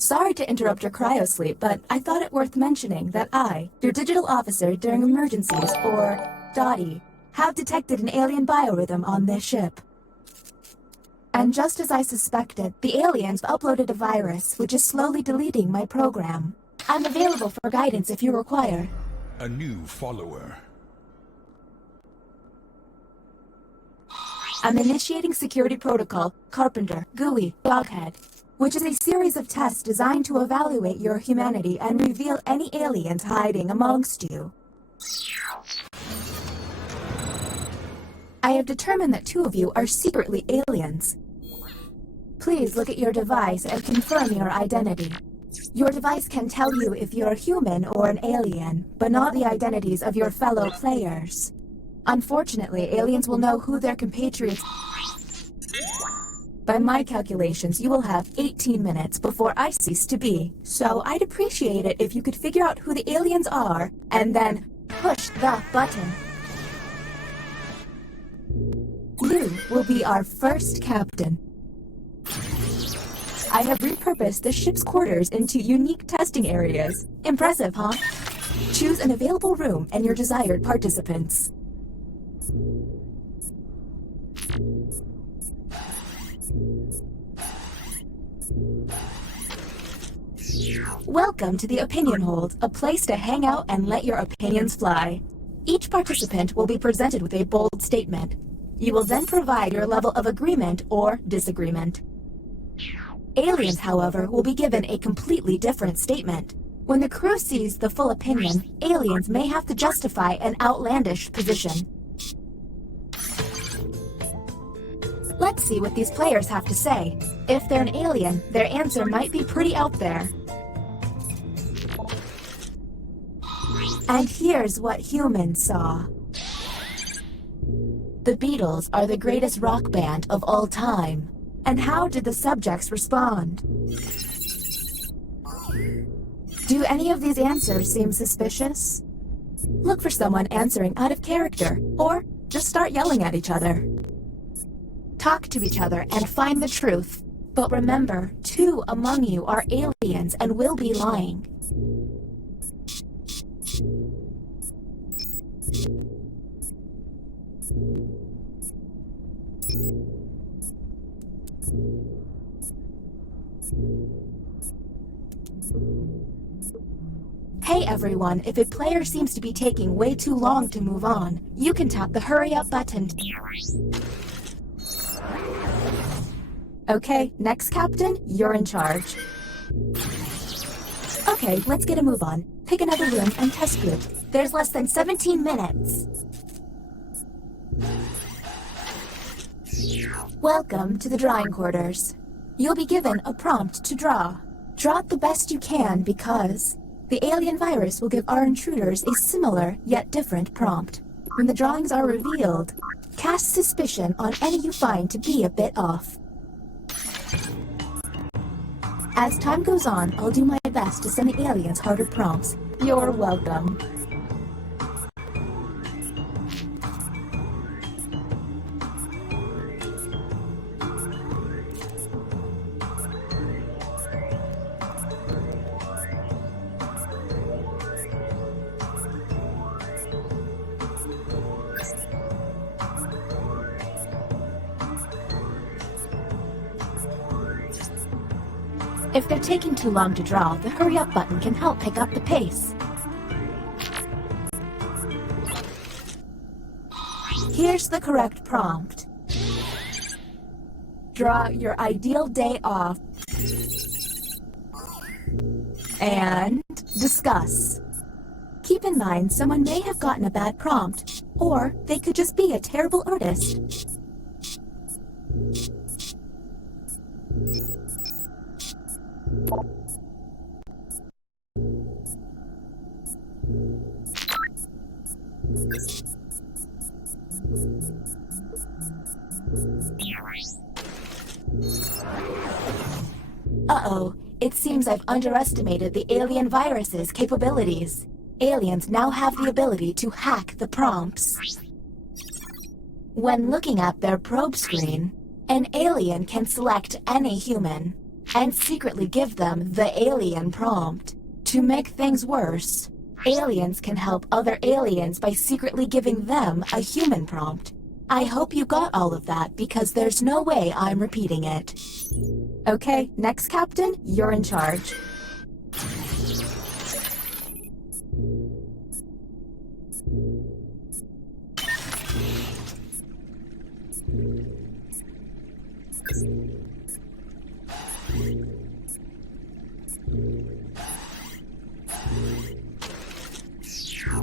Sorry to interrupt your cryosleep, but I thought it worth mentioning that I, your digital officer during emergencies, or Dottie, have detected an alien biorhythm on this ship. And just as I suspected, the aliens uploaded a virus which is slowly deleting my program. I'm available for guidance if you require. A new follower. I'm initiating security protocol, Carpenter, GUI, Doghead, which is a series of tests designed to evaluate your humanity and reveal any aliens hiding amongst you. I have determined that 2 of you are secretly aliens. Please look at your device and confirm your identity. Your device can tell you if you're human or an alien, but not the identities of your fellow players. Unfortunately, aliens will know who their compatriots... By my calculations, you will have 18 minutes before I cease to be. So I'd appreciate it if you could figure out who the aliens are, and then push the button. You will be our first captain. I have repurposed the ship's quarters into unique testing areas. Impressive, huh? Choose an available room and your desired participants. Welcome to the Opinion Hold, a place to hang out and let your opinions fly. Each participant will be presented with a bold statement. You will then provide your level of agreement or disagreement. Aliens, however, will be given a completely different statement. When the crew sees the full opinion, aliens may have to justify an outlandish position. Let's see what these players have to say. If they're an alien, their answer might be pretty out there. And here's what humans saw. The Beatles are the greatest rock band of all time. And how did the subjects respond? Do any of these answers seem suspicious? Look for someone answering out of character, or just start yelling at each other. Talk to each other and find the truth. But remember, 2 among you are aliens and will be lying. Hey everyone, if a player seems to be taking way too long to move on, you can tap the hurry up button. Okay, next captain, you're in charge. Okay, let's get a move on. Pick another room and test group. There's less than 17 minutes. Welcome to the drawing quarters. You'll be given a prompt to draw. Draw it the best you can because the alien virus will give our intruders a similar yet different prompt. When the drawings are revealed, cast suspicion on any you find to be a bit off. As time goes on, I'll do my best to send the aliens harder prompts. You're welcome. If they're taking too long to draw, the hurry up button can help pick up the pace. Here's the correct prompt. Draw your ideal day off. And discuss. Keep in mind, someone may have gotten a bad prompt, or they could just be a terrible artist. Uh-oh, it seems I've underestimated the alien virus's capabilities. Aliens now have the ability to hack the prompts. When looking at their probe screen, an alien can select any human. and secretly give them the alien prompt. To make things worse, aliens can help other aliens by secretly giving them a human prompt. I hope you got all of that because there's no way I'm repeating it. Okay, next Captain, you're in charge.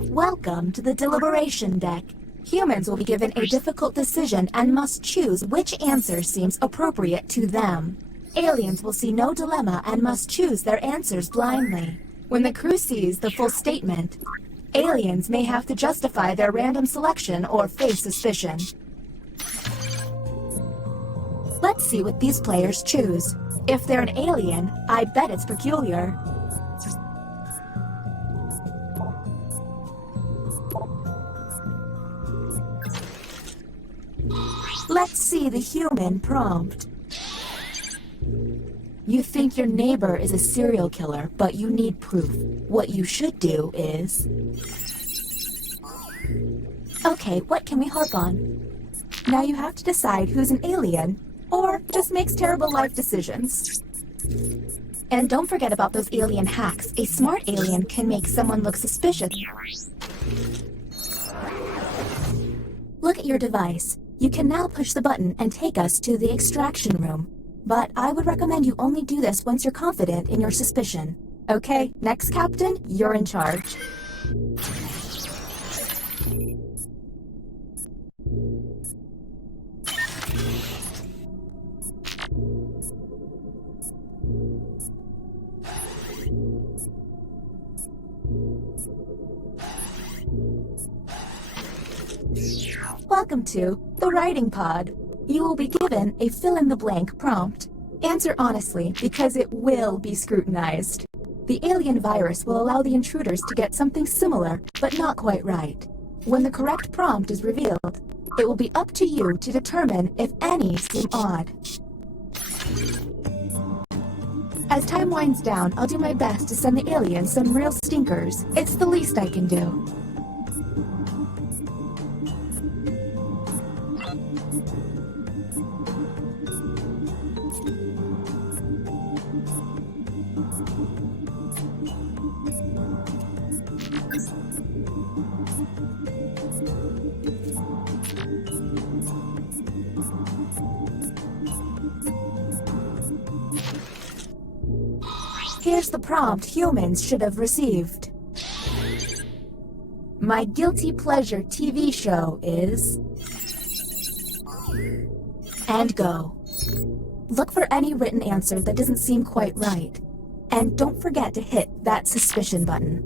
Welcome to the deliberation deck. Humans will be given a difficult decision and must choose which answer seems appropriate to them. Aliens will see no dilemma and must choose their answers blindly. When the crew sees the full statement, aliens may have to justify their random selection or face suspicion. Let's see what these players choose. If they're an alien, I bet it's peculiar. Let's see the human prompt. You think your neighbor is a serial killer, but you need proof. What you should do is... Okay, what can we harp on? Now you have to decide who's an alien, or just makes terrible life decisions. And don't forget about those alien hacks. A smart alien can make someone look suspicious. Look at your device. You can now push the button and take us to the extraction room. But I would recommend you only do this once you're confident in your suspicion. Okay, next Captain, you're in charge. Welcome to the writing pod. You will be given a fill-in-the-blank prompt. Answer honestly, because it will be scrutinized. The alien virus will allow the intruders to get something similar, but not quite right. When the correct prompt is revealed, it will be up to you to determine if any seem odd. As time winds down, I'll do my best to send the aliens some real stinkers. It's the least I can do. Here's the prompt humans should have received. My guilty pleasure TV show is... And go. Look for any written answer that doesn't seem quite right. And don't forget to hit that suspicion button.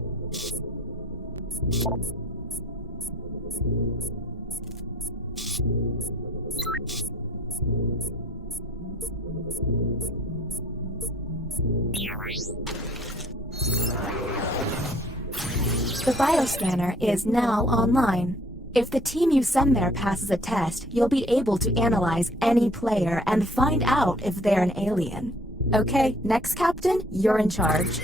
The bioscanner is now online. If the team you send there passes a test, you'll be able to analyze any player and find out if they're an alien. Okay, next Captain, you're in charge.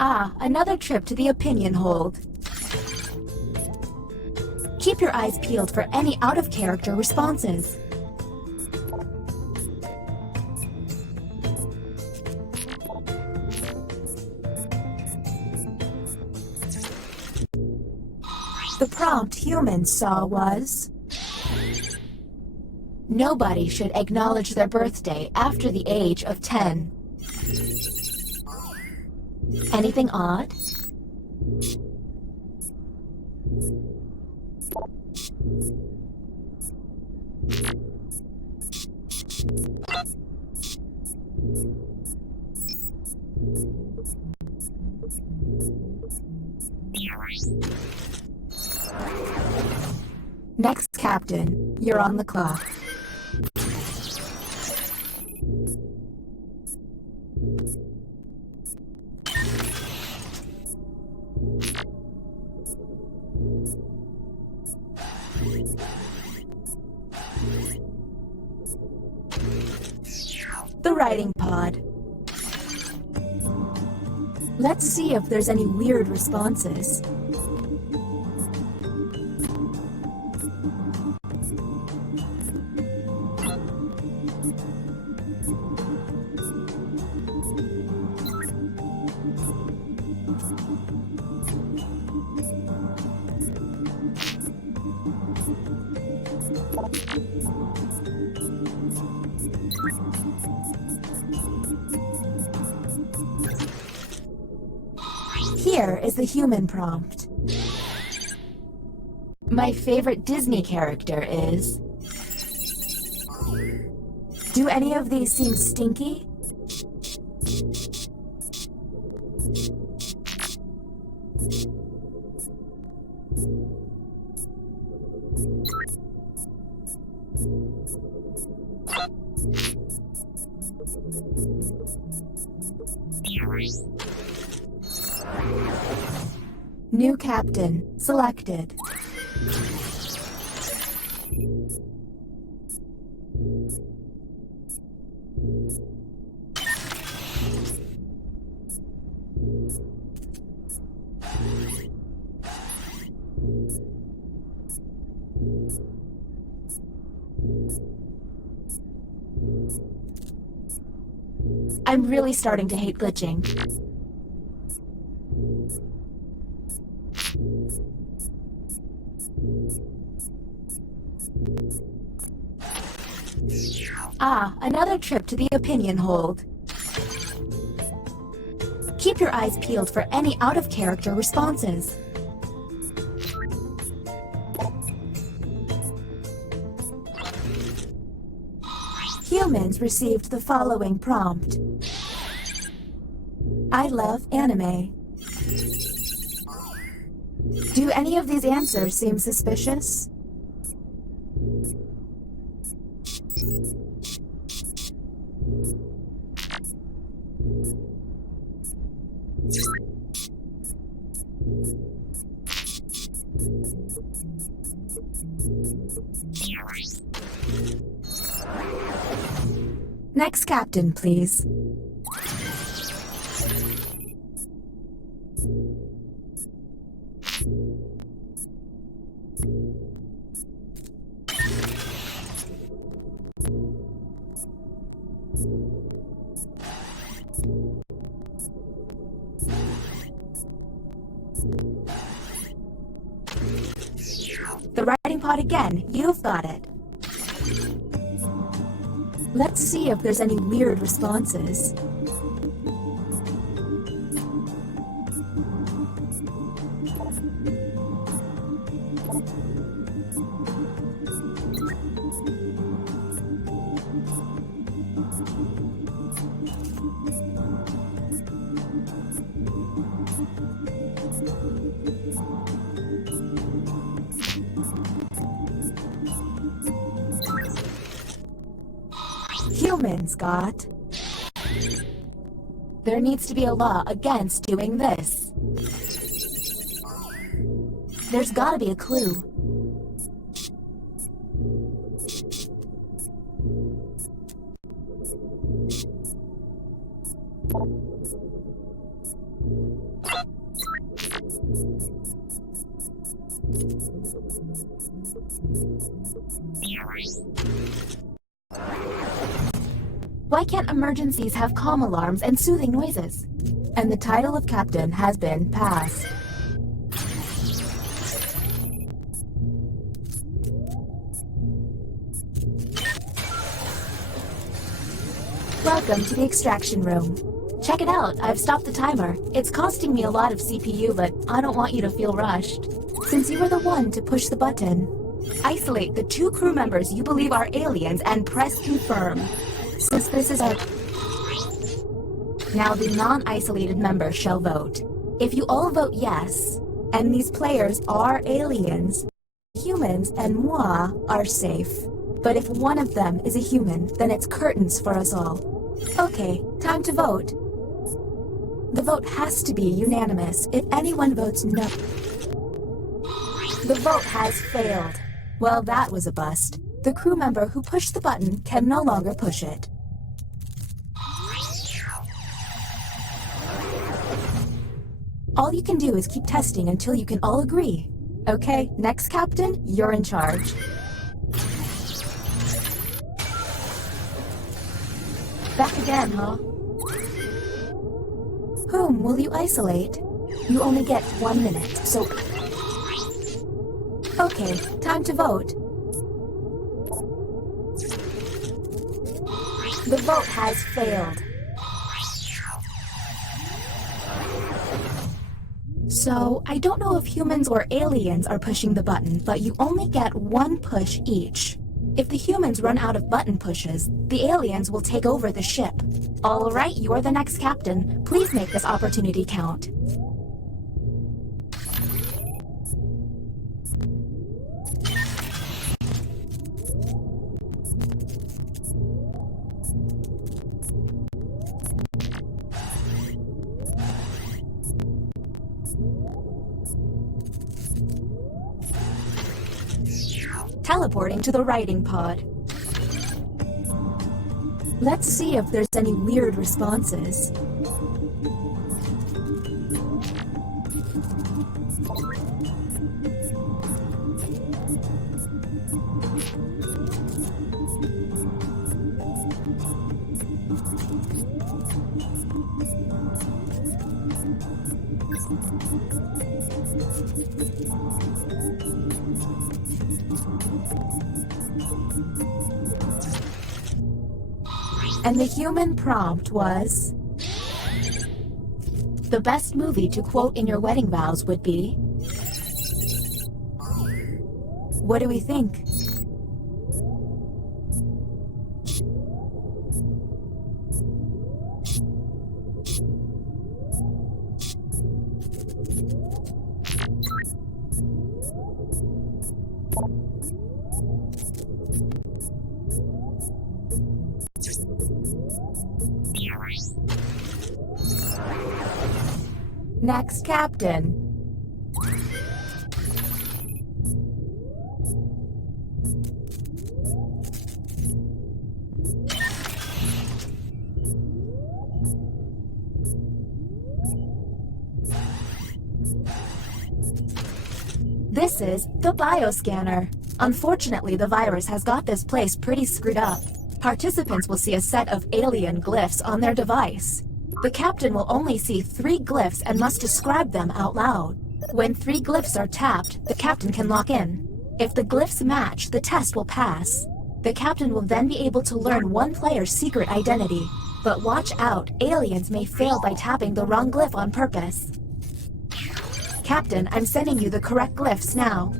Ah, another trip to the opinion hold. Keep your eyes peeled for any out-of-character responses. The prompt humans saw was... Nobody should acknowledge their birthday after the age of 10. Anything odd? Next, Captain, you're on the clock. The writing pod. Let's see if there's any weird responses. Here is the human prompt. My favorite Disney character is... Do any of these seem stinky? New captain selected. I'm really starting to hate glitching. Ah, another trip to the opinion hold. Keep your eyes peeled for any out-of-character responses. Humans received the following prompt. I love anime. Do any of these answers seem suspicious? Next captain, please. The writing pod again. You've got it. Let's see if there's any weird responses. Humans got. There needs to be a law against doing this. There's gotta be a clue. Why can't emergencies have calm alarms and soothing noises? And the title of captain has been passed. Welcome to the extraction room. Check it out, I've stopped the timer. It's costing me a lot of CPU, but I don't want you to feel rushed. Since you were the one to push the button, isolate the 2 crew members you believe are aliens and press confirm. Since this is our... Now the non-isolated members shall vote. If you all vote yes, and these players are aliens, Humans and moi are safe. But if one of them is a human, then it's curtains for us all. Okay, time to vote. The vote has to be unanimous. If anyone votes no... The vote has failed. Well, that was a bust. The crew member who pushed the button can no longer push it. All you can do is keep testing until you can all agree. Okay, next captain, you're in charge. Back again, huh? Whom will you isolate? You only get 1 minute, so... Okay, time to vote. The vote has failed. So, I don't know if humans or aliens are pushing the button, but you only get 1 push each. If the humans run out of button pushes, the aliens will take over the ship. All right, you're the next captain. Please make this opportunity count. Teleporting to the writing pod. Let's see if there's any weird responses. And the human prompt was... The best movie to quote in your wedding vows would be... What do we think? Next captain. This is the bioscanner. Unfortunately, the virus has got this place pretty screwed up. Participants will see a set of alien glyphs on their device. The captain will only see 3 glyphs and must describe them out loud. When 3 glyphs are tapped, the captain can lock in. If the glyphs match, the test will pass. The captain will then be able to learn one player's secret identity. But watch out, aliens may fail by tapping the wrong glyph on purpose. Captain, I'm sending you the correct glyphs now.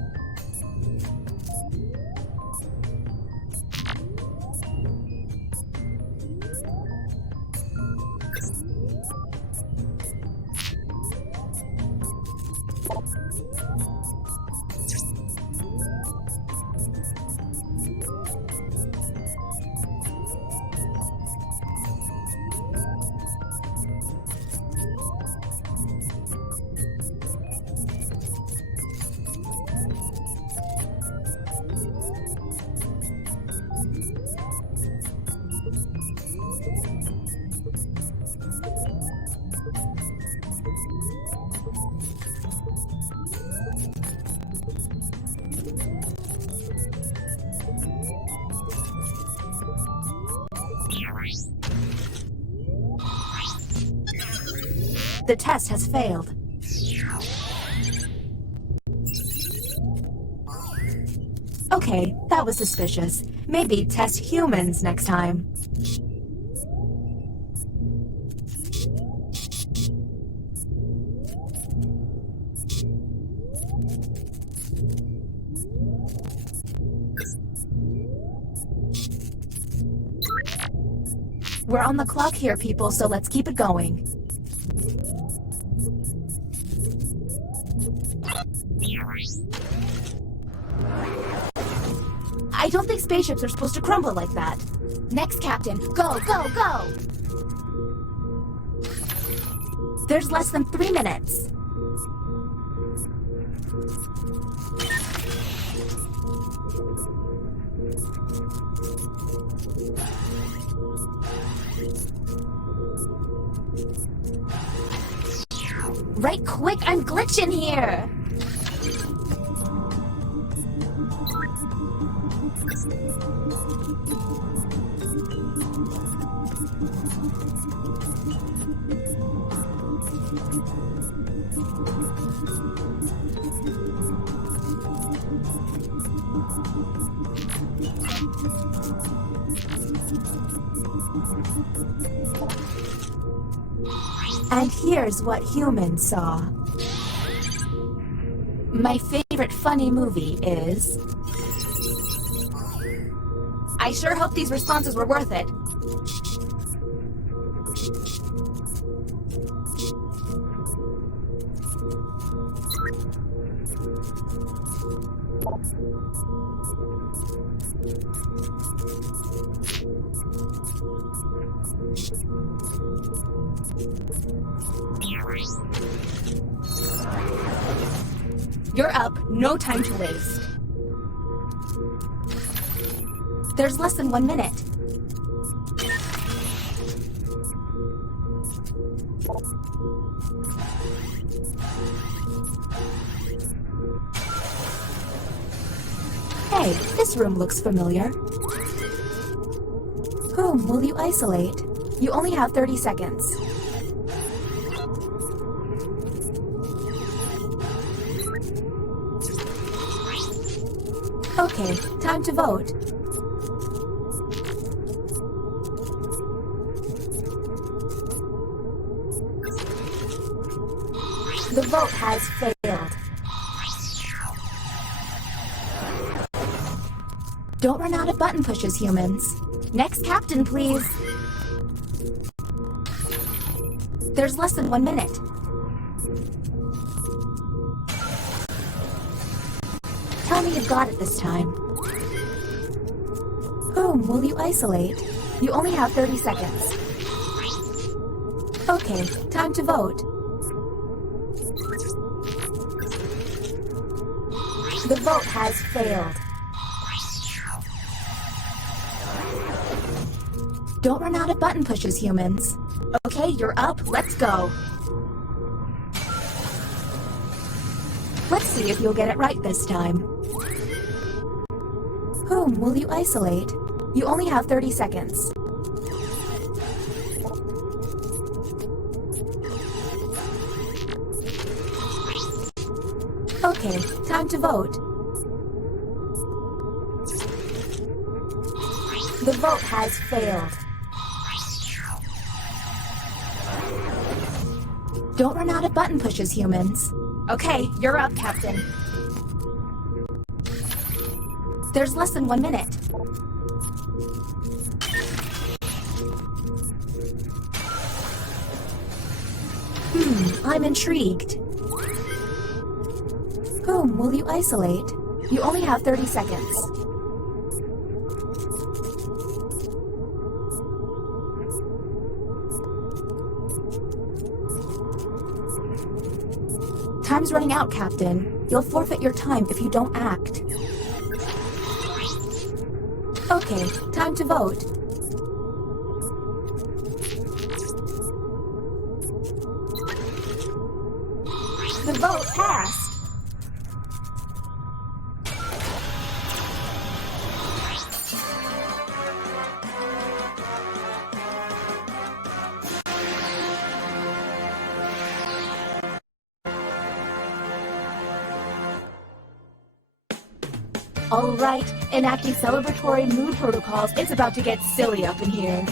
The test has failed. Okay, that was suspicious. Maybe test humans next time. We're on the clock here, people, so let's keep it going. I don't think spaceships are supposed to crumble like that. Next, Captain. Go, go, go! There's less than 3 minutes. Right quick, I'm glitching here! And here's what humans saw. My favorite funny movie is... I sure hope these responses were worth it. You're up. No time to waste. There's less than 1 minute. Hey, this room looks familiar. Whom will you isolate? You only have 30 seconds. Okay, time to vote. The vote has failed. Don't run out of button pushes, humans. Next captain, please. There's less than 1 minute. Tell me you've got it this time. Whom will you isolate? You only have 30 seconds. Okay, time to vote. The vote has failed. Don't run out of button pushes, humans. Okay, you're up. Let's go. Let's see if you'll get it right this time. Whom will you isolate? You only have 30 seconds. Okay, time to vote. The vote has failed. Don't run out of button pushes, humans. Okay, you're up, Captain. There's less than 1 minute. I'm intrigued. Whom will you isolate? You only have 30 seconds. Time's running out, Captain. You'll forfeit your time if you don't act. Okay, time to vote. The vote passed. All right, enacting celebratory mood protocols. It's about to get silly up in here.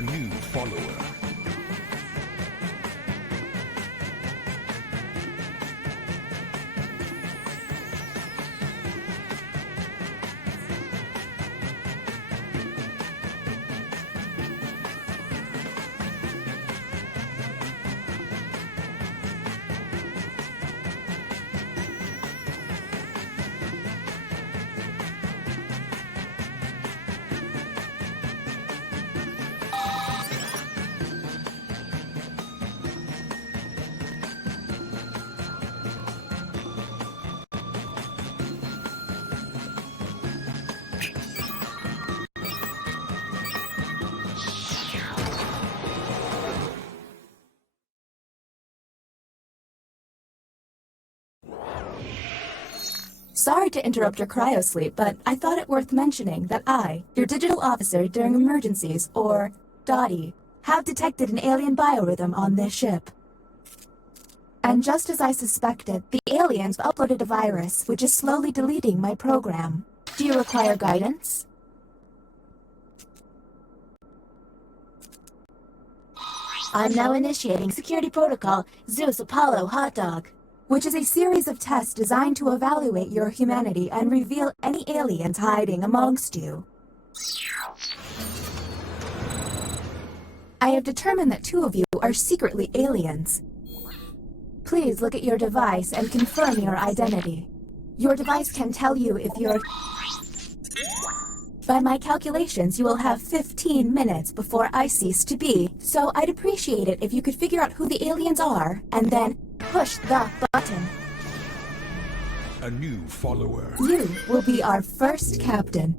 A new follower. Sorry to interrupt your cryosleep, but I thought it worth mentioning that I, your digital officer during emergencies, or Dottie, have detected an alien biorhythm on this ship. And just as I suspected, the aliens uploaded a virus which is slowly deleting my program. Do you require guidance? I'm now initiating security protocol Zeus Apollo Hot Dog, which is a series of tests designed to evaluate your humanity and reveal any aliens hiding amongst you. I have determined that 2 of you are secretly aliens. Please look at your device and confirm your identity. Your device can tell you if you're... By my calculations, you will have 15 minutes before I cease to be, so I'd appreciate it if you could figure out who the aliens are, and then push the button. A new follower. You will be our first captain.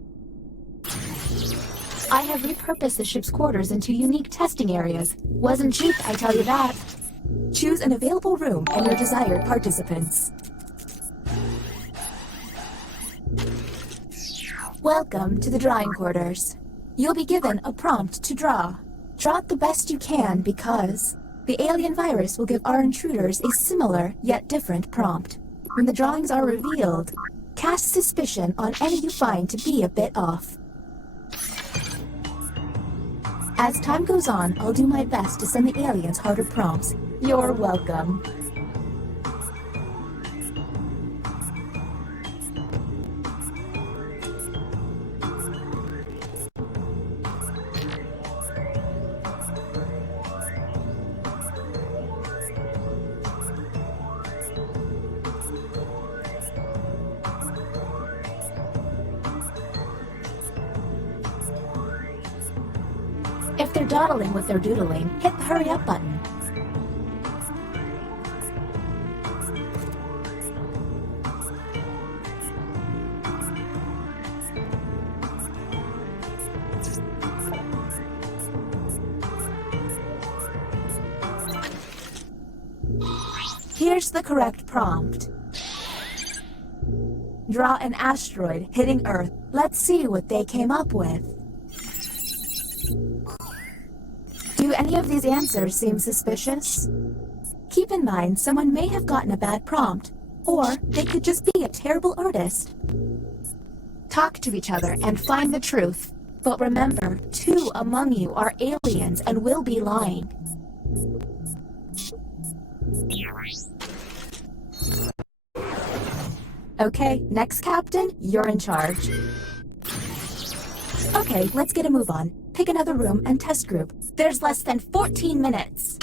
I have repurposed the ship's quarters into unique testing areas. Wasn't cheap, I tell you that. Choose an available room and your desired participants. Welcome to the drawing quarters. You'll be given a prompt to draw. Draw it the best you can because the alien virus will give our intruders a similar yet different prompt. When the drawings are revealed, cast suspicion on any you find to be a bit off. As time goes on, I'll do my best to send the aliens harder prompts. You're welcome. If they're dawdling with their doodling, hit the hurry up button. Here's the correct prompt. Draw an asteroid hitting Earth. Let's see what they came up with. Do any of these answers seem suspicious? Keep in mind, someone may have gotten a bad prompt, or they could just be a terrible artist. Talk to each other and find the truth. But remember, 2 among you are aliens and will be lying. Okay, next captain, you're in charge. Okay, let's get a move on. Pick another room and test group. There's less than 14 minutes.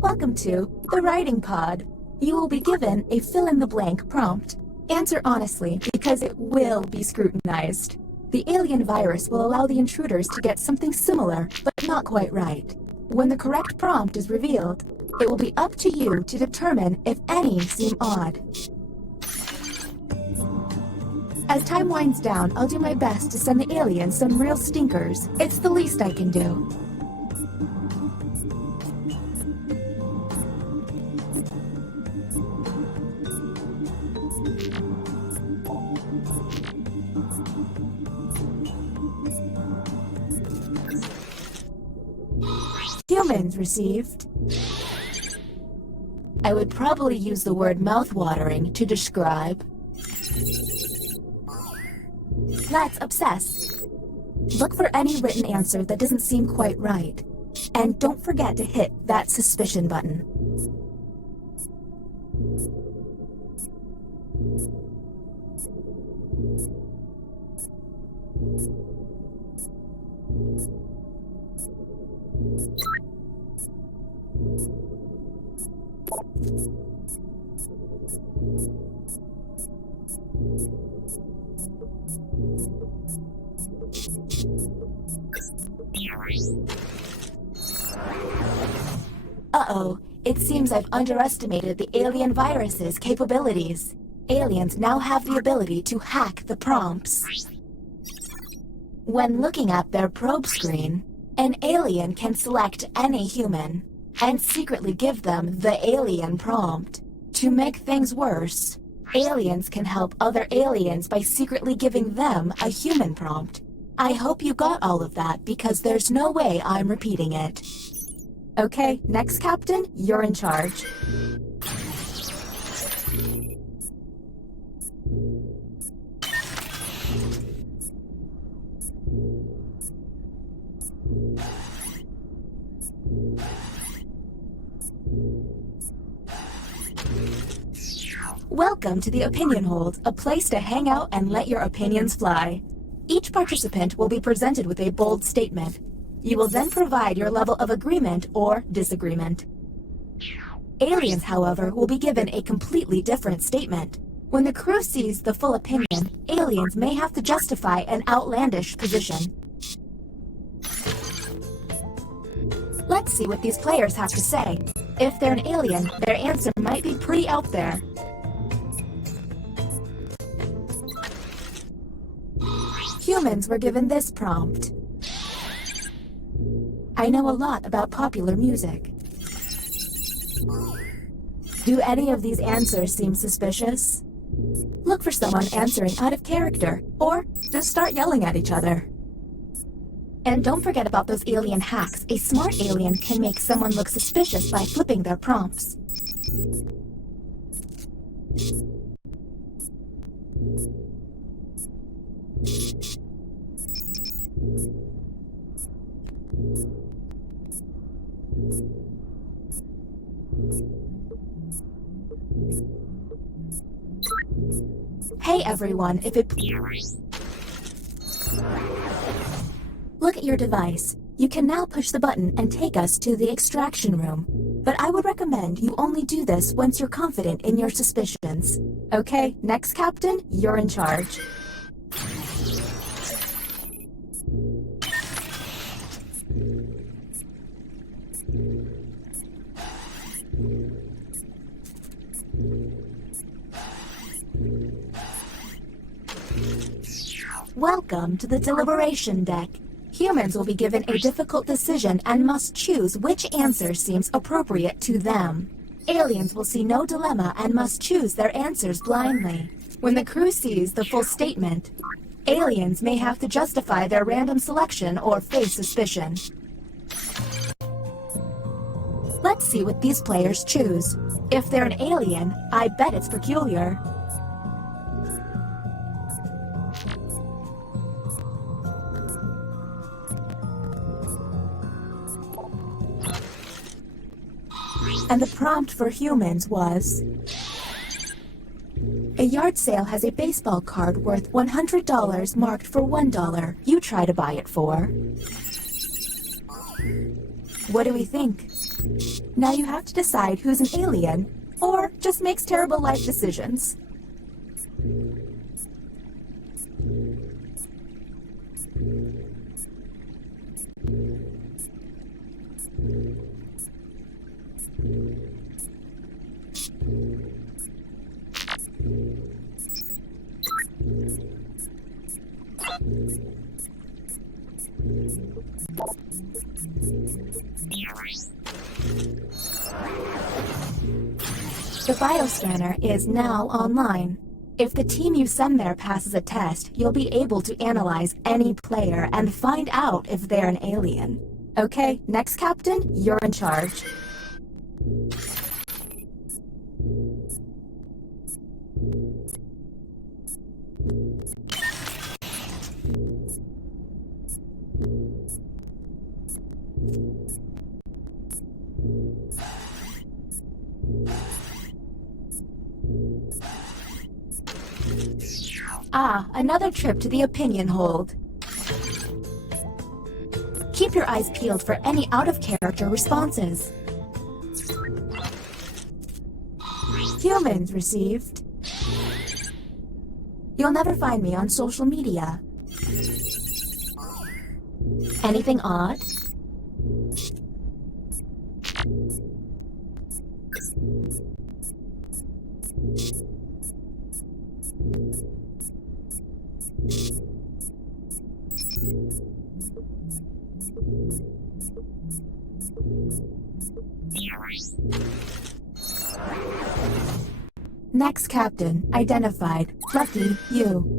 Welcome to the writing pod. You will be given a fill-in-the-blank prompt. Answer honestly, because it will be scrutinized. The alien virus will allow the intruders to get something similar, but not quite right. When the correct prompt is revealed, it will be up to you to determine if any seem odd. As time winds down, I'll do my best to send the aliens some real stinkers. It's the least I can do. Humans received. I would probably use the word mouth-watering to describe. Let's obsess. Look for any written answer that doesn't seem quite right. And don't forget to hit that suspicion button. Uh-oh, it seems I've underestimated the alien virus's capabilities. Aliens now have the ability to hack the prompts. When looking at their probe screen, an alien can select any human and secretly give them the alien prompt. To make things worse, aliens can help other aliens by secretly giving them a human prompt. I hope you got all of that because there's no way I'm repeating it. Okay, next Captain, you're in charge. Welcome to the Opinion Hold, a place to hang out and let your opinions fly. Each participant will be presented with a bold statement. You will then provide your level of agreement or disagreement. Aliens, however, will be given a completely different statement. When the crew sees the full opinion, aliens may have to justify an outlandish position. Let's see what these players have to say. If they're an alien, their answer might be pretty out there. Humans were given this prompt. I know a lot about popular music. Do any of these answers seem suspicious? Look for someone answering out of character, or just start yelling at each other. And don't forget about those alien hacks. A smart alien can make someone look suspicious by flipping their prompts. Hey everyone, Look at your device. You can now push the button and take us to the extraction room. But I would recommend you only do this once you're confident in your suspicions. Okay, next Captain, you're in charge. Welcome to the deliberation deck. Humans will be given a difficult decision and must choose which answer seems appropriate to them. Aliens will see no dilemma and must choose their answers blindly. When the crew sees the full statement, aliens may have to justify their random selection or face suspicion. Let's see what these players choose. If they're an alien, I bet it's peculiar. And the prompt for humans was... A yard sale has a baseball card worth $100 marked for $1. You try to buy it for... What do we think? Now you have to decide who's an alien, or just makes terrible life decisions. The bioscanner is now online. If the team you send there passes a test, you'll be able to analyze any player and find out if they're an alien. Okay, next Captain, you're in charge. Ah, another trip to the opinion hold. Keep your eyes peeled for any out-of-character responses. Humans received. You'll never find me on social media. Anything odd? Next captain identified. Lucky you.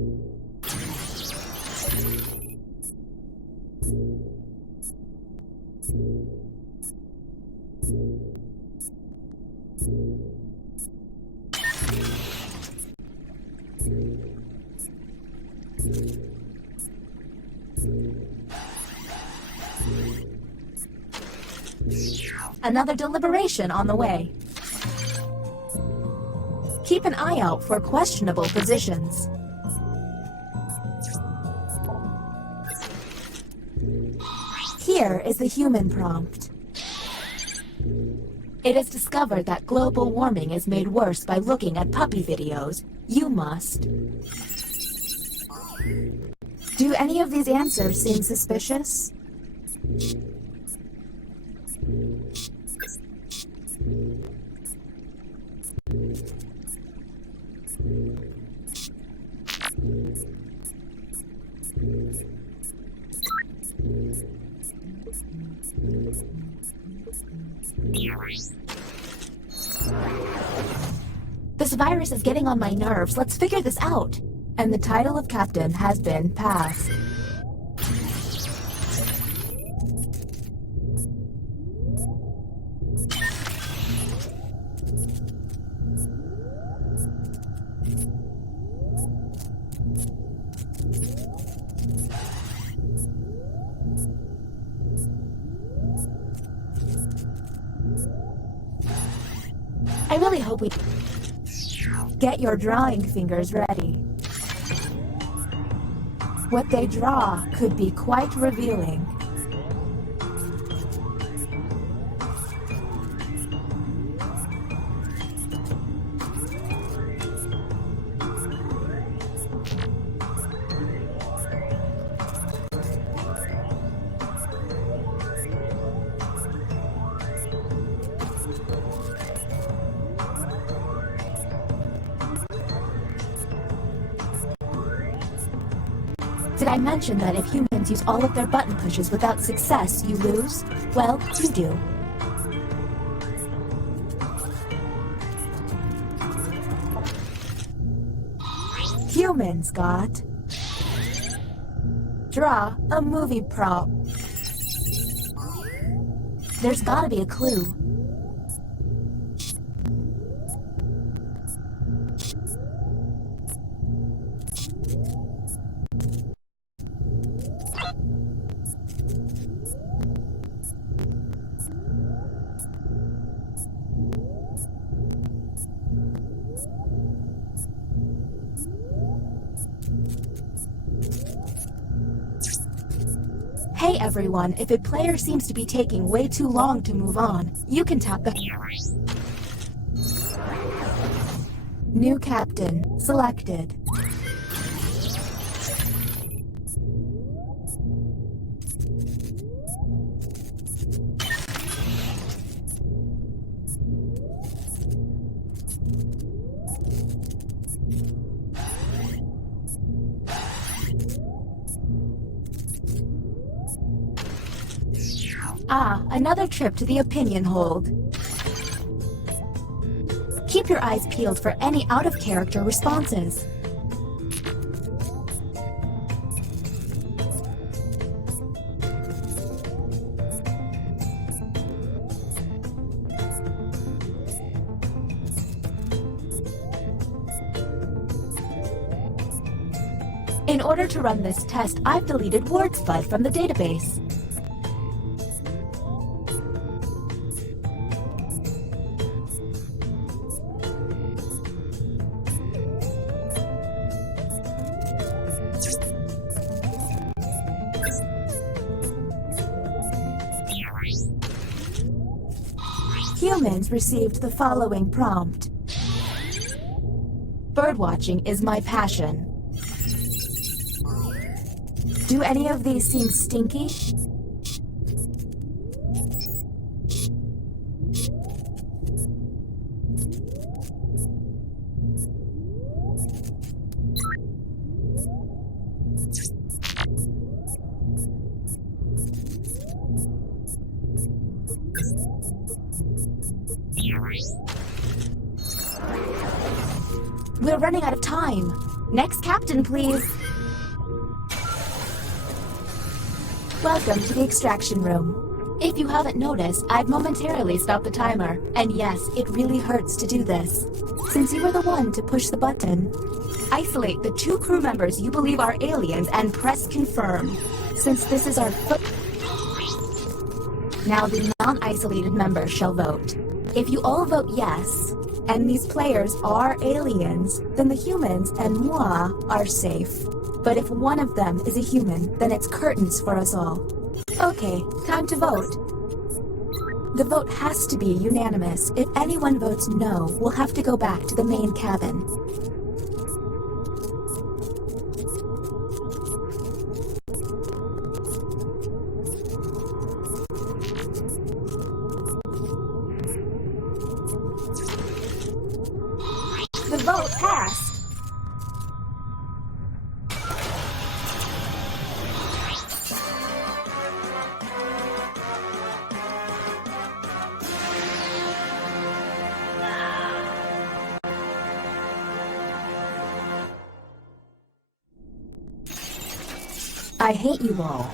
Another deliberation on the way. Keep an eye out for questionable positions. Here is the human prompt. It is discovered that global warming is made worse by looking at puppy videos. You must. Do any of these answers seem suspicious? This virus is getting on my nerves. Let's figure this out. And the title of captain has been passed. I really hope we get your drawing fingers ready. What they draw could be quite revealing. Did I mention that if humans use all of their button pushes without success, you lose? Well, you do. Humans got... Draw a movie prop. There's gotta be a clue. Hey everyone, if a player seems to be taking way too long to move on, you can tap the... New captain selected. Ah, another trip to the opinion hold. Keep your eyes peeled for any out-of-character responses. In order to run this test, I've deleted WordSpud from the database. Humans received the following prompt. Birdwatching is my passion. Do any of these seem stinky? We're running out of time. Next captain, please. Welcome to the extraction room. If you haven't noticed, I've momentarily stopped the timer. And yes, it really hurts to do this. Since you were the one to push the button, isolate the 2 crew members you believe are aliens and press confirm. Since this is our Now the non-isolated members shall vote. If you all vote yes, and these players are aliens, then the humans and moi are safe. But if one of them is a human, then it's curtains for us all. Okay, time to vote. The vote has to be unanimous. If anyone votes no, we'll have to go back to the main cabin. The vote passed. I hate you all.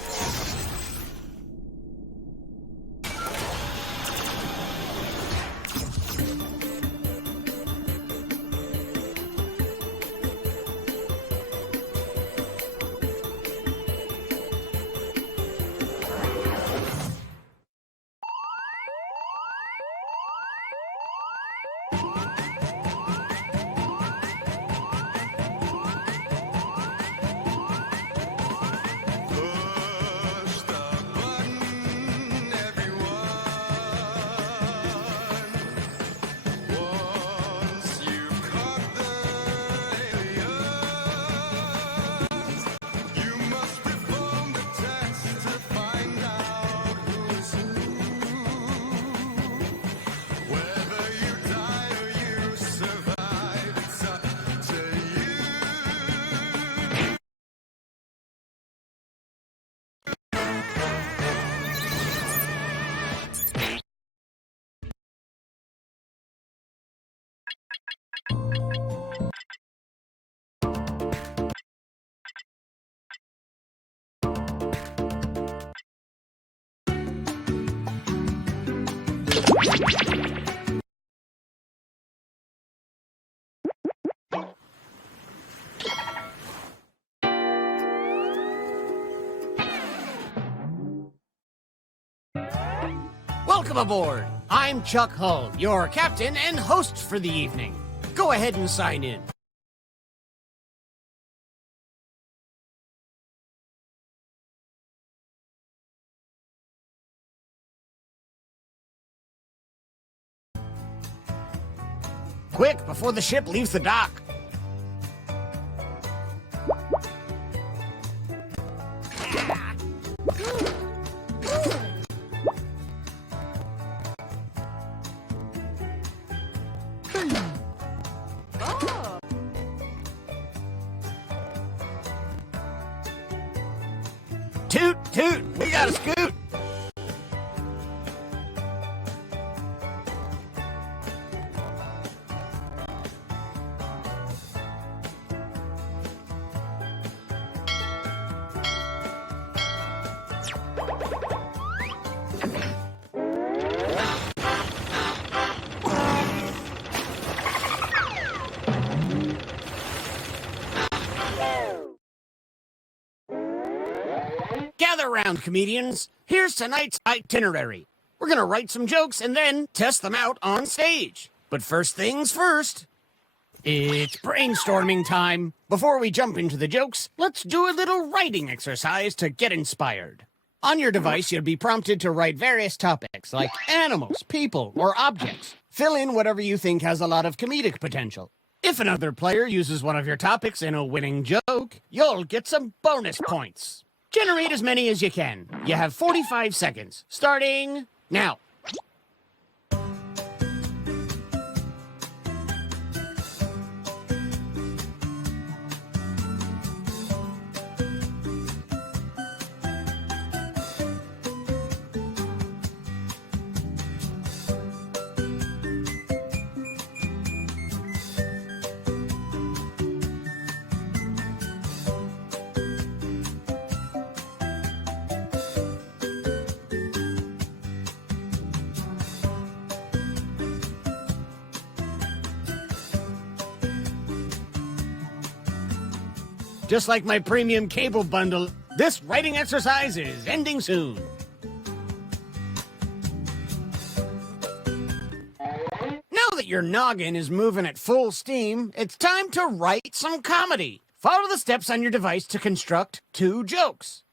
Welcome aboard! I'm Chuck Hull, your captain and host for the evening. Go ahead and sign in. Quick, before the ship leaves the dock. Toot, toot, we got a scoot. Gather around, comedians. Here's tonight's itinerary. We're gonna write some jokes and then test them out on stage. But first things first, it's brainstorming time. Before we jump into the jokes, let's do a little writing exercise to get inspired. On your device, you'll be prompted to write various topics like animals, people, or objects. Fill in whatever you think has a lot of comedic potential. If another player uses one of your topics in a winning joke, you'll get some bonus points. Generate as many as you can. You have 45 seconds, starting now. Just like my premium cable bundle, this writing exercise is ending soon. Now that your noggin is moving at full steam, it's time to write some comedy. Follow the steps on your device to construct 2 jokes.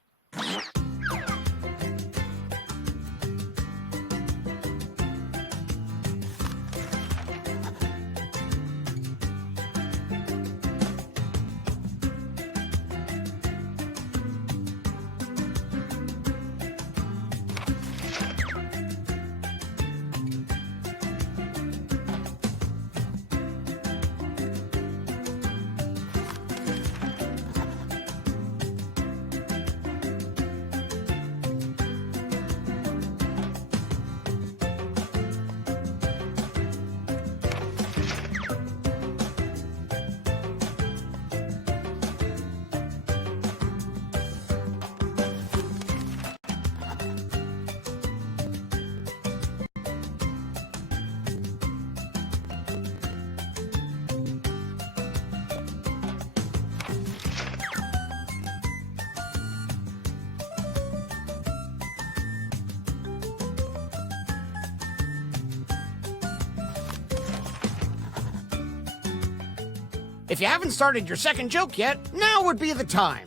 If you haven't started your second joke yet, now would be the time.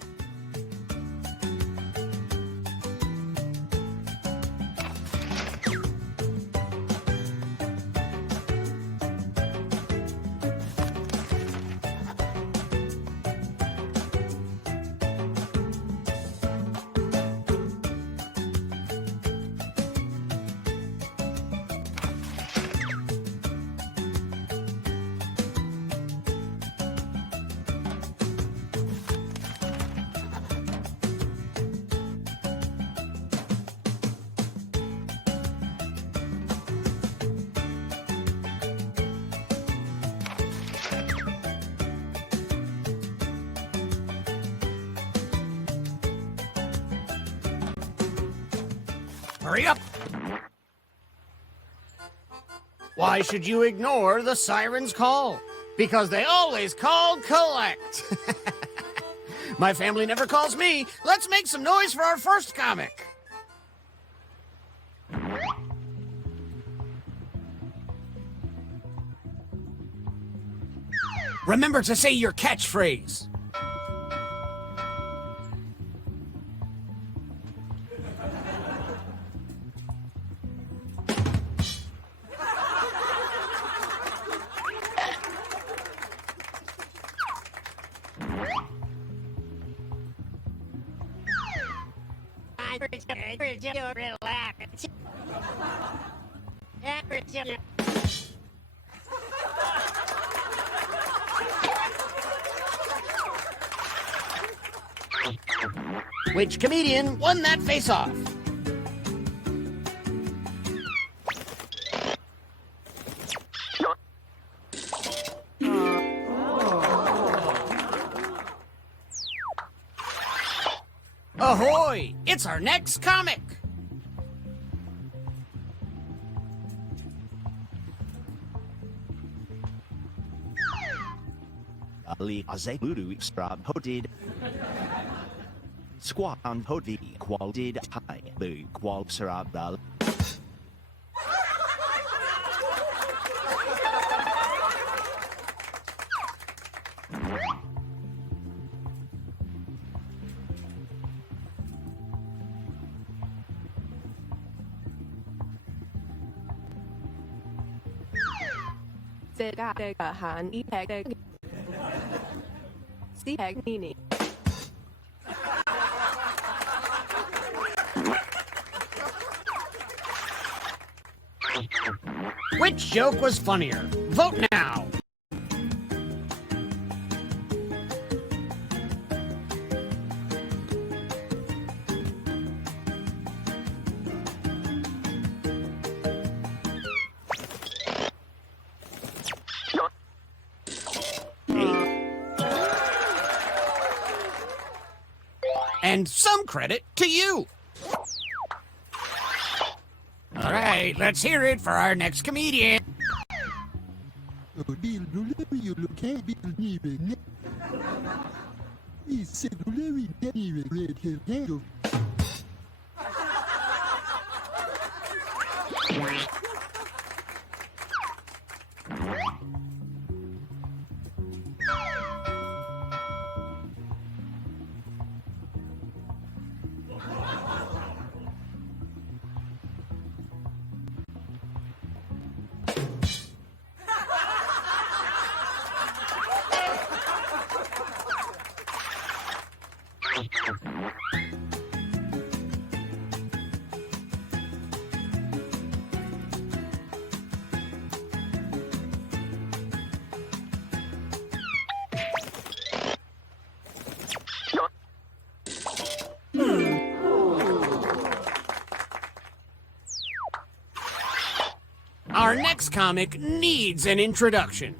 Hurry up! Why should you ignore the siren's call? Because they always call collect. My family never calls me. Let's make some noise for our first comic. Remember to say your catchphrase. Which comedian won that face-off? Ahoy! It's our next comic! Ali Azeburu Strab Hodid Squat on Hodi Qual did High Boo Qual Sarabal. Which joke was funnier? Vote now. And some credit to you. All right, let's hear it for our next comedian. Our next comic needs an introduction.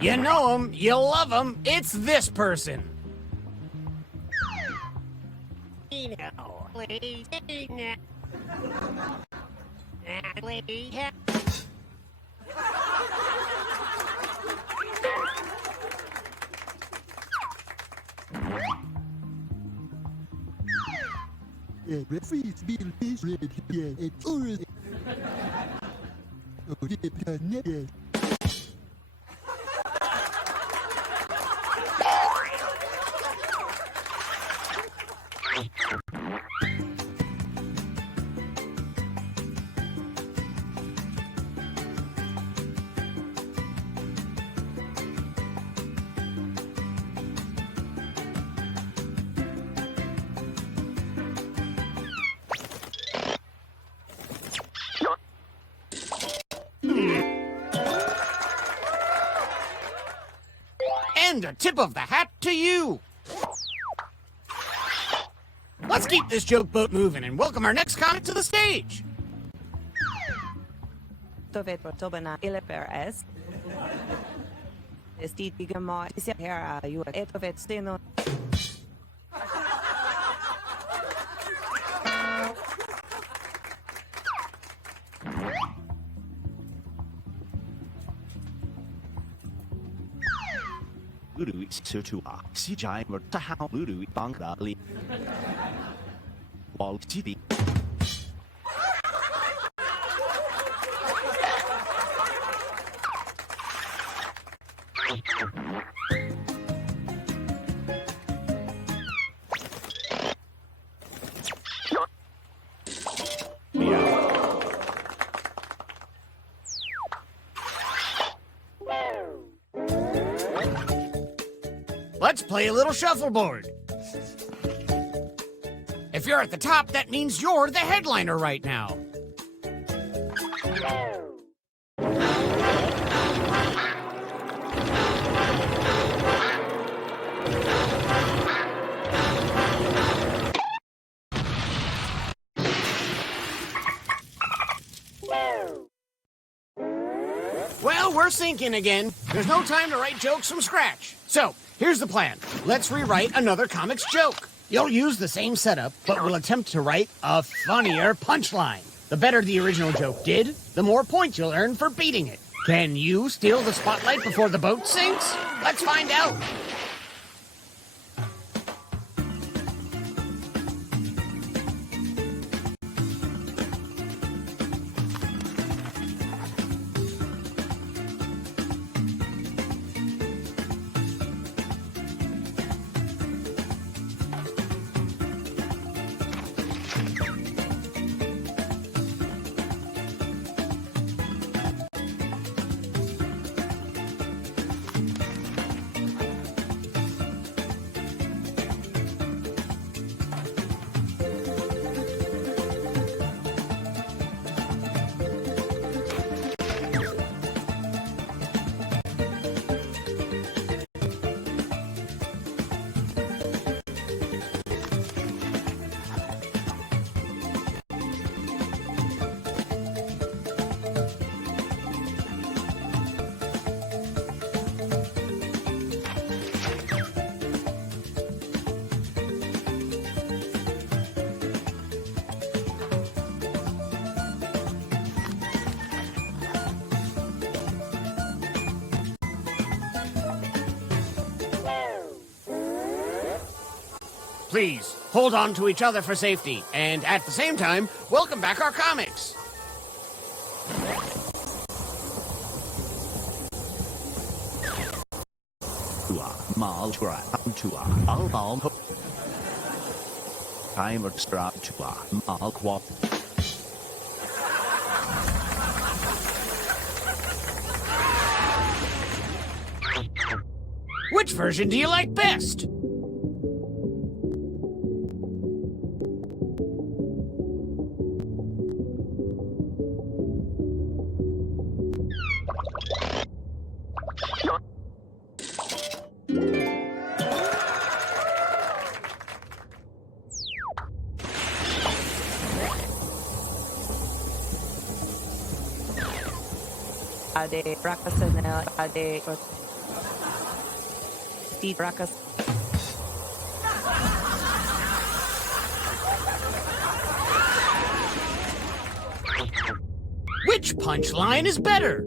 You know him, you love him, it's this person. And a tip of the hat to you. Let's keep this joke boat moving and welcome our next comic to the stage. Let's play a little shuffleboard. If you're at the top, that means you're the headliner right now. Well, we're sinking again. There's no time to write jokes from scratch. So, here's the plan. Let's rewrite another comics joke. You'll use the same setup, but we'll attempt to write a funnier punchline. The better the original joke did, the more points you'll earn for beating it. Can you steal the spotlight before the boat sinks? Let's find out. Please, hold on to each other for safety, and at the same time, welcome back our comics. Which version do you like best? Ade rakasana ade di rakas. Which punchline is better?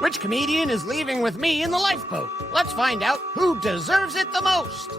Which comedian is leaving with me in the lifeboat? Let's find out who deserves it the most.